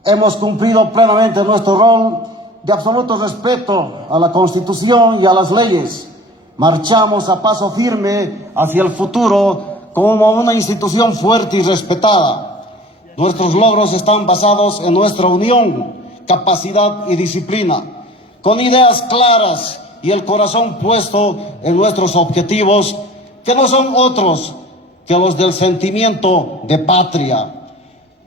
Hemos cumplido plenamente nuestro rol de absoluto respeto a la Constitución y a las leyes. Marchamos a paso firme hacia el futuro como una institución fuerte y respetada. Nuestros logros están basados en nuestra unión, capacidad y disciplina, con ideas claras y el corazón puesto en nuestros objetivos, que no son otros que los del sentimiento de patria.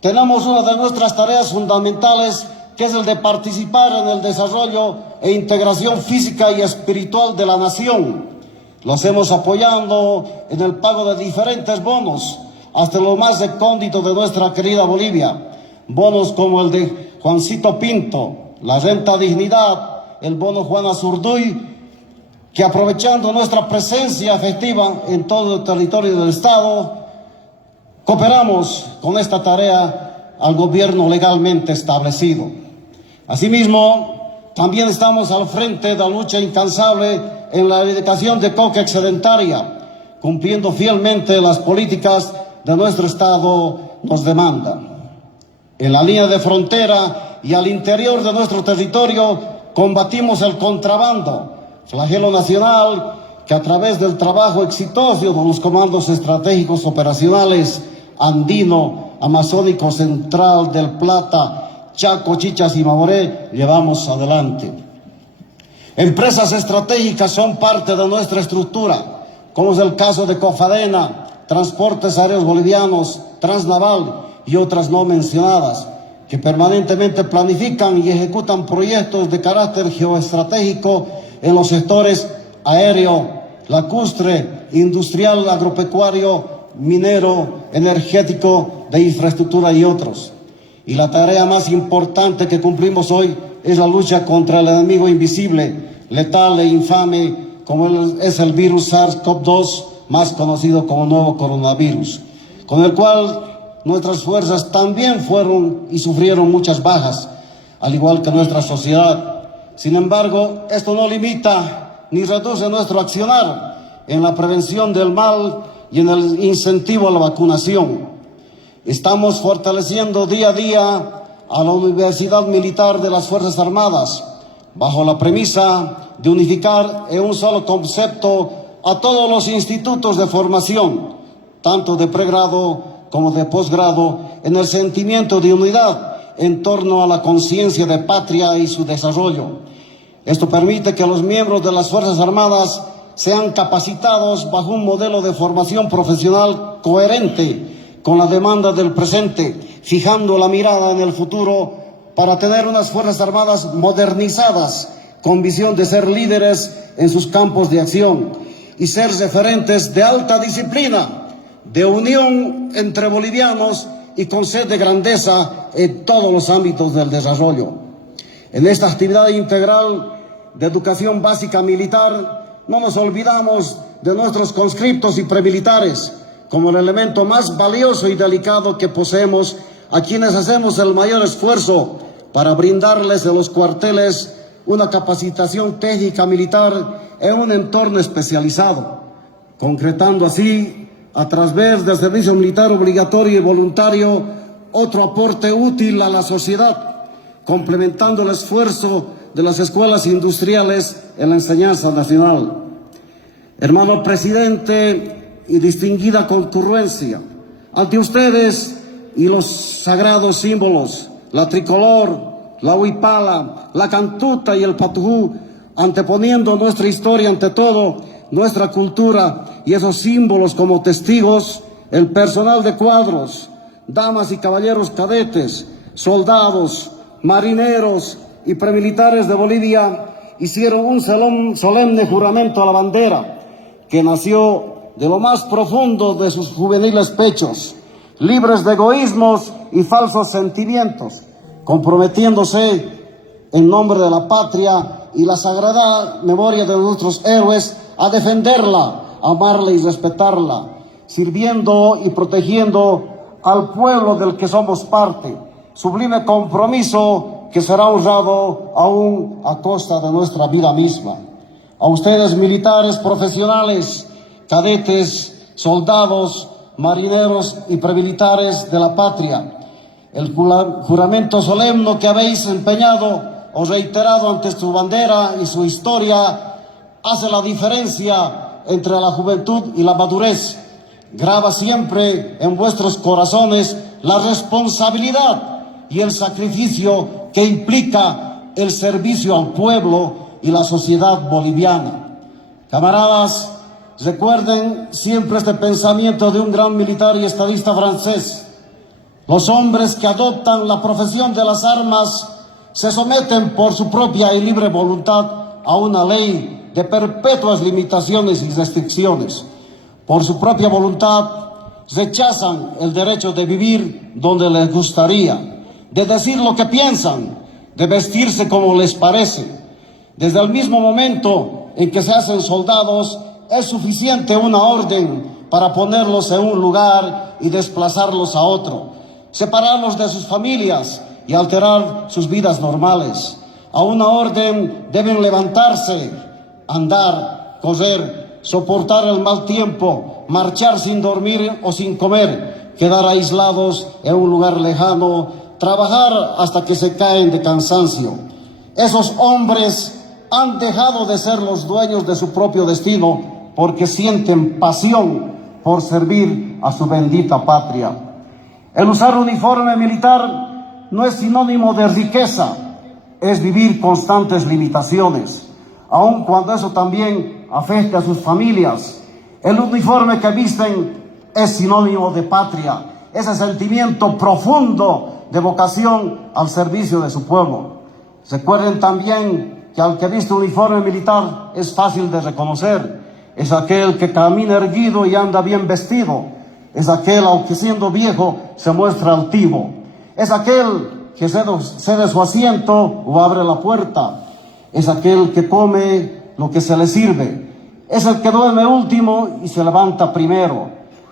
Tenemos una de nuestras tareas fundamentales, que es el de participar en el desarrollo e integración física y espiritual de la nación. Lo hacemos apoyando en el pago de diferentes bonos, hasta lo más recóndito de nuestra querida Bolivia. Bonos como el de Juancito Pinto, la renta dignidad, el bono Juana Zurduy, que aprovechando nuestra presencia efectiva en todo el territorio del Estado, cooperamos con esta tarea al gobierno legalmente establecido. Asimismo, también estamos al frente de la lucha incansable en la erradicación de coca excedentaria, cumpliendo fielmente las políticas de nuestro Estado nos demanda. En la línea de frontera y al interior de nuestro territorio combatimos el contrabando, flagelo nacional que a través del trabajo exitoso de los comandos estratégicos operacionales andino, amazónico, central, del Plata, Chaco, Chichas y Mamoré llevamos adelante. Empresas estratégicas son parte de nuestra estructura, como es el caso de Cofadena, Transportes Aéreos Bolivianos, Transnaval y otras no mencionadas, que permanentemente planifican y ejecutan proyectos de carácter geoestratégico en los sectores aéreo, lacustre, industrial, agropecuario, minero, energético, de infraestructura y otros. Y la tarea más importante que cumplimos hoy es la lucha contra el enemigo invisible, letal e infame, como es el virus SARS-CoV-2, más conocido como nuevo coronavirus, con el cual nuestras fuerzas también fueron y sufrieron muchas bajas, al igual que nuestra sociedad. Sin embargo, esto no limita ni reduce nuestro accionar en la prevención del mal y en el incentivo a la vacunación. Estamos fortaleciendo día a día a la Universidad Militar de las Fuerzas Armadas, bajo la premisa de unificar en un solo concepto a todos los institutos de formación, tanto de pregrado como de posgrado, en el sentimiento de unidad en torno a la conciencia de patria y su desarrollo. Esto permite que los miembros de las Fuerzas Armadas sean capacitados bajo un modelo de formación profesional coherente con la demanda del presente, fijando la mirada en el futuro para tener unas Fuerzas Armadas modernizadas, con visión de ser líderes en sus campos de acción y ser referentes de alta disciplina, de unión entre bolivianos y con sed de grandeza en todos los ámbitos del desarrollo. En esta actividad integral de educación básica militar, no nos olvidamos de nuestros conscriptos y premilitares como el elemento más valioso y delicado que poseemos, a quienes hacemos el mayor esfuerzo para brindarles en los cuarteles una capacitación técnica militar en un entorno especializado, concretando así, a través del servicio militar obligatorio y voluntario, otro aporte útil a la sociedad, complementando el esfuerzo de las escuelas industriales en la enseñanza nacional. Hermano presidente y distinguida concurrencia, ante ustedes y los sagrados símbolos, la tricolor, la huipala, la cantuta y el patujú, anteponiendo nuestra historia ante todo, nuestra cultura y esos símbolos como testigos, el personal de cuadros, damas y caballeros cadetes, soldados, marineros y premilitares de Bolivia hicieron un solemne juramento a la bandera que nació de lo más profundo de sus juveniles pechos, libres de egoísmos y falsos sentimientos, comprometiéndose en nombre de la patria y la sagrada memoria de nuestros héroes a defenderla, amarla y respetarla, sirviendo y protegiendo al pueblo del que somos parte, sublime compromiso que será honrado aún a costa de nuestra vida misma. A ustedes, militares profesionales, cadetes, soldados, marineros y premilitares de la patria, el juramento solemne que habéis empeñado o reiterado ante su bandera y su historia hace la diferencia entre la juventud y la madurez. Graba siempre en vuestros corazones la responsabilidad y el sacrificio que implica el servicio al pueblo y la sociedad boliviana. Camaradas, recuerden siempre este pensamiento de un gran militar y estadista francés. Los hombres que adoptan la profesión de las armas se someten por su propia y libre voluntad a una ley de perpetuas limitaciones y restricciones. Por su propia voluntad rechazan el derecho de vivir donde les gustaría, de decir lo que piensan, de vestirse como les parece. Desde el mismo momento en que se hacen soldados, es suficiente una orden para ponerlos en un lugar y desplazarlos a otro, separarlos de sus familias y alterar sus vidas normales. A una orden deben levantarse, andar, correr, soportar el mal tiempo, marchar sin dormir o sin comer, quedar aislados en un lugar lejano, trabajar hasta que se caen de cansancio. Esos hombres han dejado de ser los dueños de su propio destino porque sienten pasión por servir a su bendita patria. El usar uniforme militar no es sinónimo de riqueza, es vivir constantes limitaciones, aun cuando eso también afecte a sus familias. El uniforme que visten es sinónimo de patria, ese sentimiento profundo de vocación al servicio de su pueblo. Recuerden también que al que viste uniforme militar es fácil de reconocer. Es aquel que camina erguido y anda bien vestido. Es aquel, aunque siendo viejo, se muestra altivo. Es aquel que cede su asiento o abre la puerta. Es aquel que come lo que se le sirve. Es el que duerme último y se levanta primero.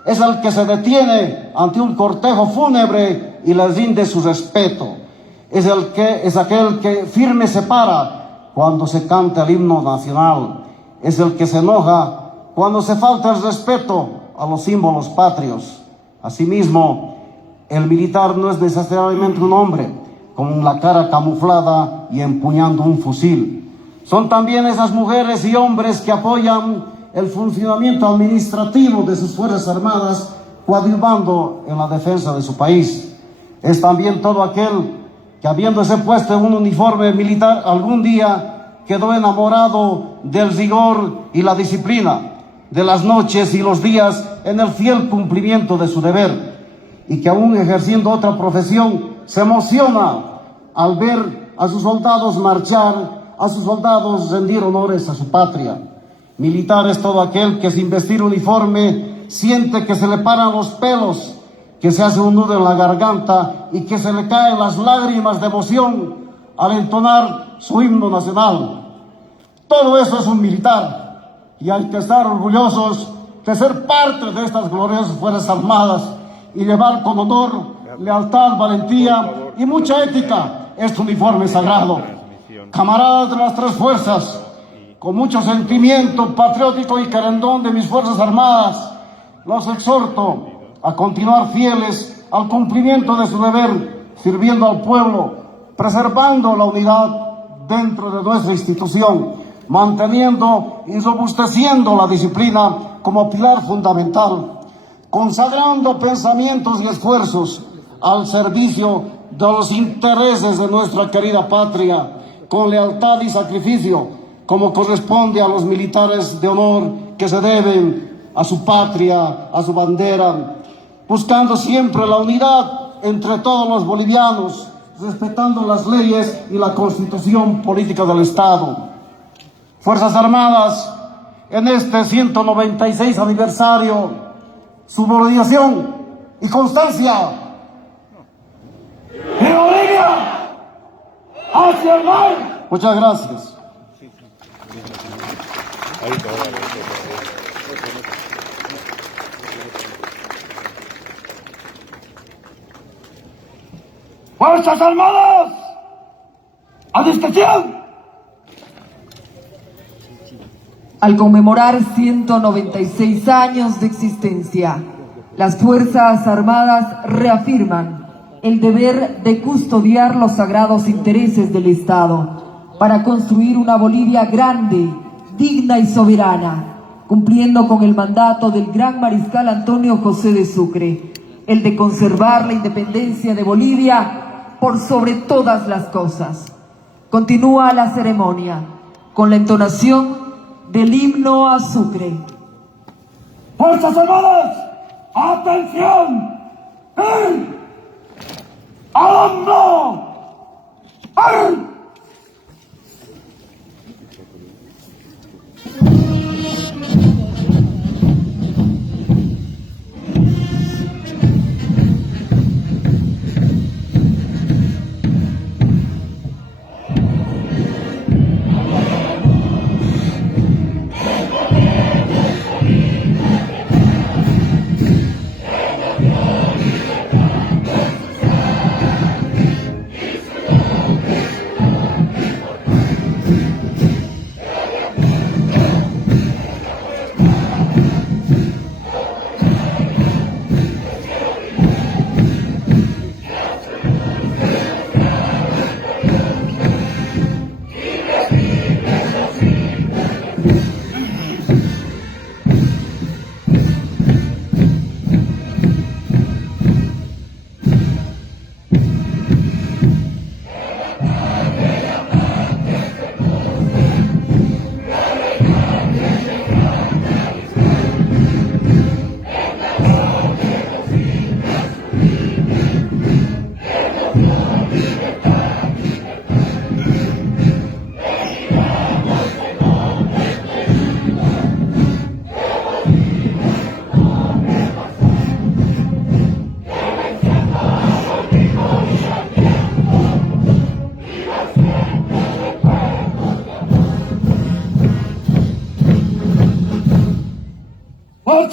Es el que se detiene ante un cortejo fúnebre y le rinde su respeto. Es aquel que firme se para cuando se canta el himno nacional. Es el que se enoja cuando se falta el respeto a los símbolos patrios. Asimismo, el militar no es necesariamente un hombre con la cara camuflada y empuñando un fusil. Son también esas mujeres y hombres que apoyan el funcionamiento administrativo de sus Fuerzas Armadas, coadyuvando en la defensa de su país. Es también todo aquel que, habiéndose puesto en un uniforme militar, algún día quedó enamorado del rigor y la disciplina, de las noches y los días en el fiel cumplimiento de su deber, y que aún ejerciendo otra profesión se emociona al ver a sus soldados marchar, a sus soldados rendir honores a su patria. Militar es todo aquel que sin vestir uniforme siente que se le paran los pelos, que se hace un nudo en la garganta y que se le caen las lágrimas de emoción al entonar su himno nacional. Todo eso es un militar y hay que estar orgullosos de ser parte de estas gloriosas Fuerzas Armadas y llevar con honor, lealtad, valentía y mucha ética este uniforme sagrado. Camaradas de las tres fuerzas, con mucho sentimiento patriótico y querendón de mis Fuerzas Armadas, los exhorto a continuar fieles al cumplimiento de su deber, sirviendo al pueblo, preservando la unidad dentro de nuestra institución, manteniendo y robusteciendo la disciplina como pilar fundamental, consagrando pensamientos y esfuerzos al servicio de los intereses de nuestra querida patria, con lealtad y sacrificio, como corresponde a los militares de honor que se deben a su patria, a su bandera, buscando siempre la unidad entre todos los bolivianos, respetando las leyes y la constitución política del Estado. Fuerzas Armadas, en este 196 aniversario, subordinación y constancia. ¡De Bolivia hacia el mar! Muchas gracias. ¡Fuerzas Armadas! ¡A discreción! Al conmemorar 196 años de existencia, las Fuerzas Armadas reafirman el deber de custodiar los sagrados intereses del Estado para construir una Bolivia grande, digna y soberana, cumpliendo con el mandato del gran mariscal Antonio José de Sucre, el de conservar la independencia de Bolivia por sobre todas las cosas. Continúa la ceremonia con la entonación del himno a Sucre. ¡Fuerzas Armadas! ¡Atención! ¡Al hombro!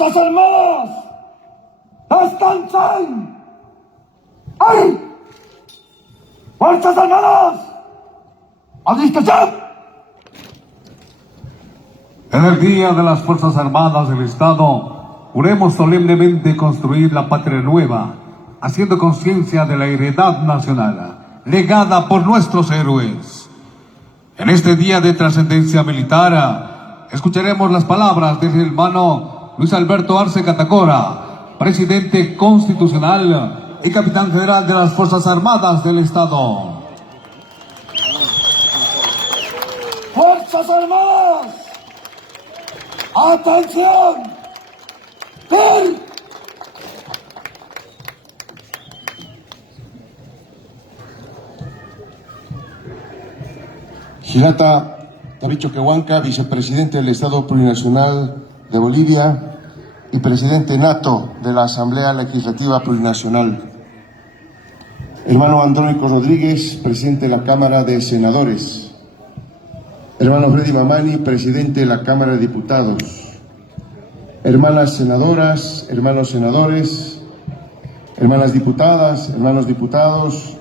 ¡Fuerzas Armadas! ¡Descansen! ¡Ay! ¡Fuerzas Armadas! ¡Alistarse! En el Día de las Fuerzas Armadas del Estado, juremos solemnemente construir la patria nueva, haciendo conciencia de la heredad nacional, legada por nuestros héroes. En este día de trascendencia militar, escucharemos las palabras del hermano Luis Alberto Arce Catacora, presidente constitucional y capitán general de las Fuerzas Armadas del Estado. ¡Fuerzas Armadas! ¡Atención! ¡Ver! Gilata David Choquehuanca, vicepresidente del Estado Plurinacional de Bolivia y presidente nato de la Asamblea Legislativa Plurinacional. Hermano Andrónico Rodríguez, presidente de la Cámara de Senadores. Hermano Freddy Mamani, presidente de la Cámara de Diputados. Hermanas senadoras, hermanos senadores, hermanas diputadas, hermanos diputados,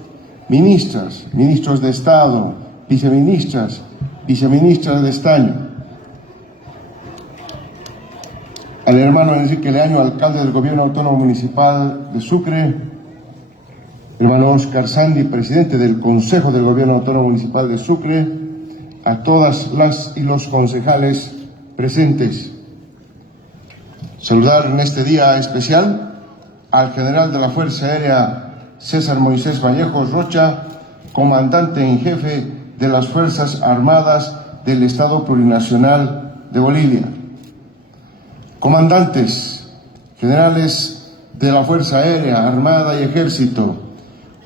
ministras, ministros de Estado, viceministras, viceministras de Estado. Al hermano Enrique Leaño, alcalde del Gobierno Autónomo Municipal de Sucre. Hermano Oscar Sandi, presidente del Consejo del Gobierno Autónomo Municipal de Sucre. A todas las y los concejales presentes. Saludar en este día especial al general de la Fuerza Aérea César Moisés Vallejos Rocha, comandante en jefe de las Fuerzas Armadas del Estado Plurinacional de Bolivia. Comandantes, generales de la Fuerza Aérea, Armada y Ejército,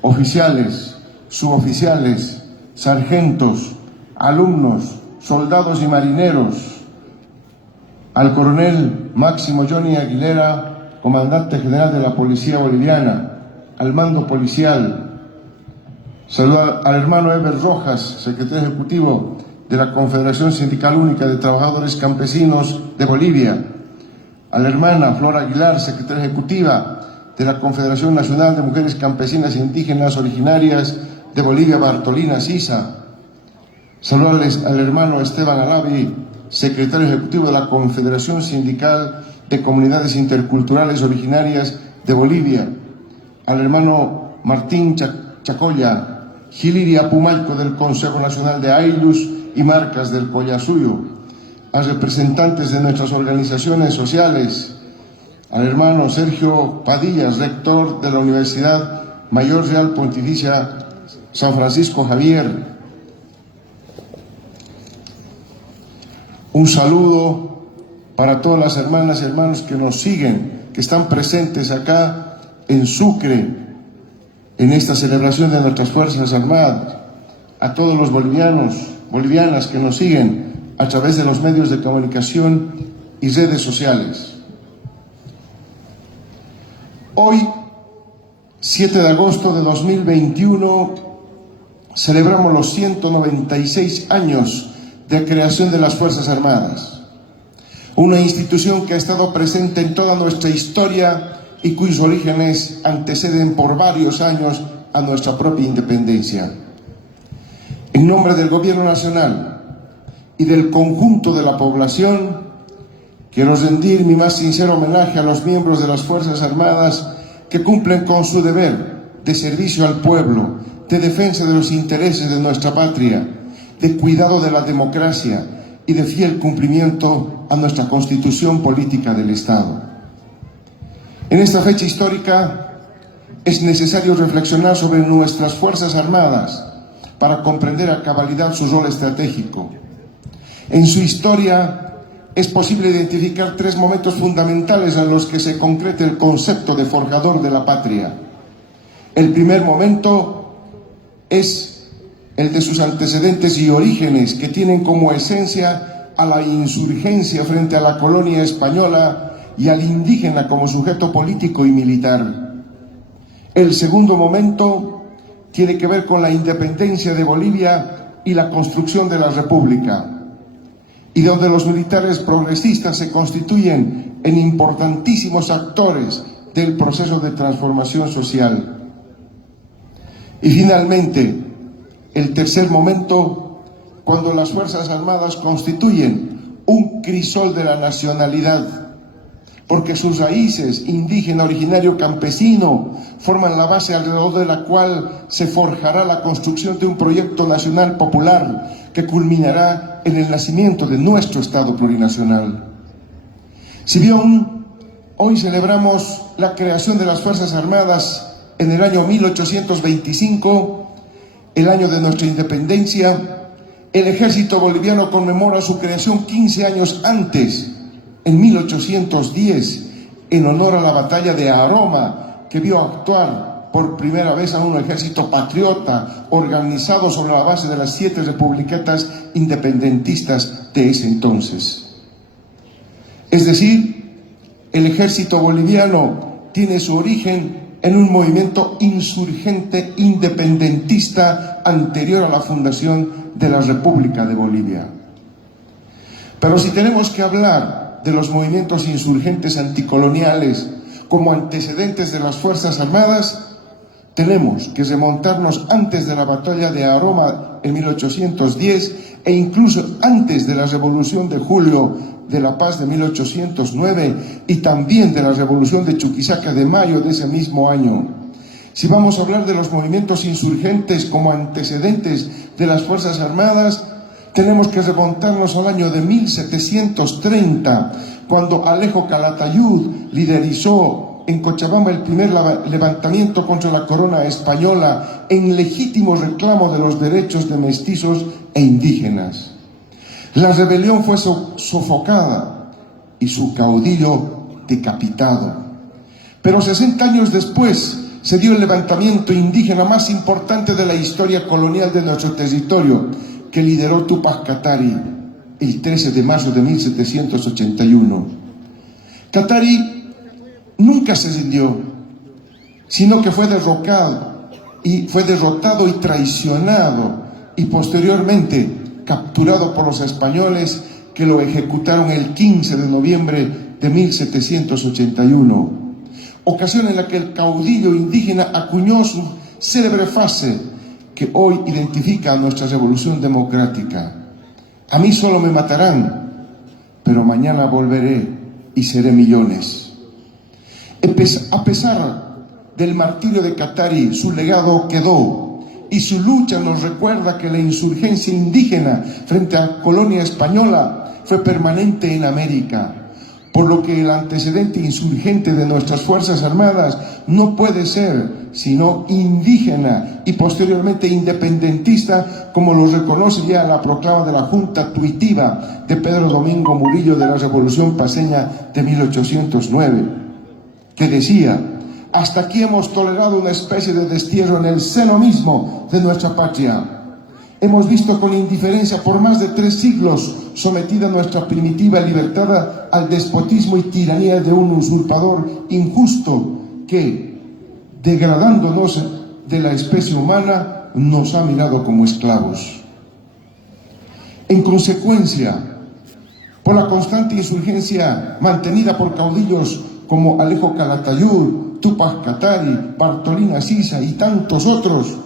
oficiales, suboficiales, sargentos, alumnos, soldados y marineros, al coronel Máximo Johnny Aguilera, comandante general de la Policía Boliviana, al mando policial. Saludo al hermano Eber Rojas, secretario ejecutivo de la Confederación Sindical Única de Trabajadores Campesinos de Bolivia, a la hermana Flor Aguilar, secretaria ejecutiva de la Confederación Nacional de Mujeres Campesinas e Indígenas Originarias de Bolivia, Bartolina Sisa. Saludos al hermano Esteban Alavi, secretario ejecutivo de la Confederación Sindical de Comunidades Interculturales Originarias de Bolivia, al hermano Martín Chacoya, Giliria Pumalco del Consejo Nacional de Aylus y Marcas del Collasuyo, a representantes de nuestras organizaciones sociales, al hermano Sergio Padillas, rector de la Universidad Mayor Real Pontificia San Francisco Javier. Un saludo para todas las hermanas y hermanos que nos siguen, que están presentes acá en Sucre, en esta celebración de nuestras Fuerzas Armadas, a todos los bolivianos, bolivianas que nos siguen a través de los medios de comunicación y redes sociales. Hoy, 7 de agosto de 2021, celebramos los 196 años de creación de las Fuerzas Armadas, una institución que ha estado presente en toda nuestra historia y cuyos orígenes anteceden por varios años a nuestra propia independencia. En nombre del Gobierno Nacional y del conjunto de la población, quiero rendir mi más sincero homenaje a los miembros de las Fuerzas Armadas que cumplen con su deber de servicio al pueblo, de defensa de los intereses de nuestra patria, de cuidado de la democracia y de fiel cumplimiento a nuestra Constitución Política del Estado. En esta fecha histórica es necesario reflexionar sobre nuestras Fuerzas Armadas para comprender a cabalidad su rol estratégico. En su historia es posible identificar tres momentos fundamentales en los que se concreta el concepto de forjador de la patria. El primer momento es el de sus antecedentes y orígenes, que tienen como esencia a la insurgencia frente a la colonia española y al indígena como sujeto político y militar. El segundo momento tiene que ver con la independencia de Bolivia y la construcción de la República, y donde los militares progresistas se constituyen en importantísimos actores del proceso de transformación social. Y finalmente, el tercer momento, cuando las Fuerzas Armadas constituyen un crisol de la nacionalidad, porque sus raíces indígena, originario, campesino, forman la base alrededor de la cual se forjará la construcción de un proyecto nacional popular que culminará en el nacimiento de nuestro Estado plurinacional. Si bien hoy celebramos la creación de las Fuerzas Armadas en el año 1825, el año de nuestra independencia, el ejército boliviano conmemora su creación 15 años antes, en 1810, en honor a la batalla de Aroma, que vio actuar por primera vez a un ejército patriota organizado sobre la base de las 7 republiquetas independentistas de ese entonces. Es decir, el ejército boliviano tiene su origen en un movimiento insurgente independentista anterior a la fundación de la República de Bolivia. Pero si tenemos que hablar de los movimientos insurgentes anticoloniales como antecedentes de las Fuerzas Armadas, tenemos que remontarnos antes de la batalla de Aroma en 1810 e incluso antes de la Revolución de Julio de la Paz de 1809 y también de la Revolución de Chuquisaca de mayo de ese mismo año. Si vamos a hablar de los movimientos insurgentes como antecedentes de las Fuerzas Armadas, tenemos que remontarnos al año de 1730, cuando Alejo Calatayud liderizó en Cochabamba el primer levantamiento contra la corona española en legítimo reclamo de los derechos de mestizos e indígenas. La rebelión fue sofocada y su caudillo decapitado. Pero 60 años después se dio el levantamiento indígena más importante de la historia colonial de nuestro territorio, que lideró Túpac Katari el 13 de marzo de 1781. Katari nunca se rindió, sino que fue derrotado y traicionado y posteriormente capturado por los españoles, que lo ejecutaron el 15 de noviembre de 1781, ocasión en la que el caudillo indígena acuñó su célebre frase que hoy identifica a nuestra revolución democrática: a mí solo me matarán, pero mañana volveré y seré millones. A pesar del martirio de Katari, su legado quedó, y su lucha nos recuerda que la insurgencia indígena frente a la colonia española fue permanente en América, por lo que el antecedente insurgente de nuestras Fuerzas Armadas no puede ser sino indígena y posteriormente independentista, como lo reconoce ya la proclama de la Junta Tuitiva de Pedro Domingo Murillo de la Revolución Paceña de 1809, que decía: hasta aquí hemos tolerado una especie de destierro en el seno mismo de nuestra patria. Hemos visto con indiferencia por más de 3 siglos sometida nuestra primitiva libertad al despotismo y tiranía de un usurpador injusto que, degradándonos de la especie humana, nos ha mirado como esclavos. En consecuencia, por la constante insurgencia mantenida por caudillos como Alejo Calatayud, Túpac Katari, Bartolina Sisa y tantos otros,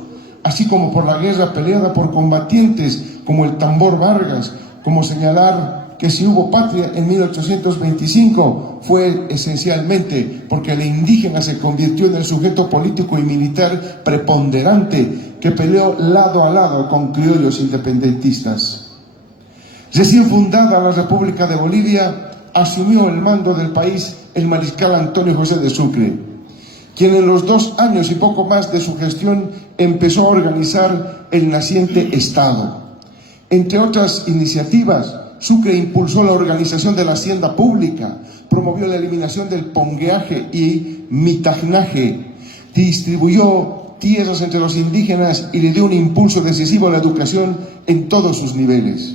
así como por la guerra peleada por combatientes como el Tambor Vargas, como señalar que si hubo patria en 1825 fue esencialmente porque el indígena se convirtió en el sujeto político y militar preponderante que peleó lado a lado con criollos independentistas. Recién fundada la República de Bolivia, asumió el mando del país el mariscal Antonio José de Sucre, quien en los 2 años y poco más de su gestión empezó a organizar el naciente Estado. Entre otras iniciativas, Sucre impulsó la organización de la hacienda pública, promovió la eliminación del pongueaje y mitagnaje, distribuyó tierras entre los indígenas y le dio un impulso decisivo a la educación en todos sus niveles.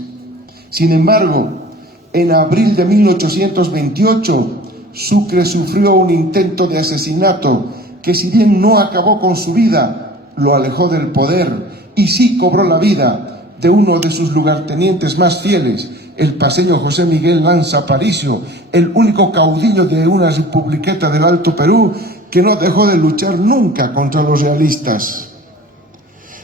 Sin embargo, en abril de 1828, Sucre sufrió un intento de asesinato que, si bien no acabó con su vida, lo alejó del poder y sí cobró la vida de uno de sus lugartenientes más fieles, el paseño José Miguel Lanza Aparicio, el único caudillo de una republiqueta del Alto Perú que no dejó de luchar nunca contra los realistas.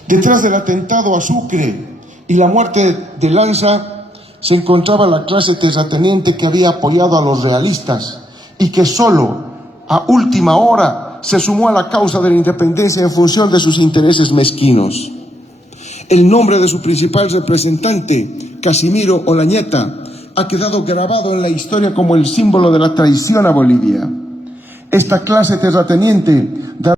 Detrás del atentado a Sucre y la muerte de Lanza se encontraba la clase terrateniente que había apoyado a los realistas y que solo a última hora se sumó a la causa de la independencia en función de sus intereses mezquinos. El nombre de su principal representante, Casimiro Olañeta, ha quedado grabado en la historia como el símbolo de la traición a Bolivia. Esta clase terrateniente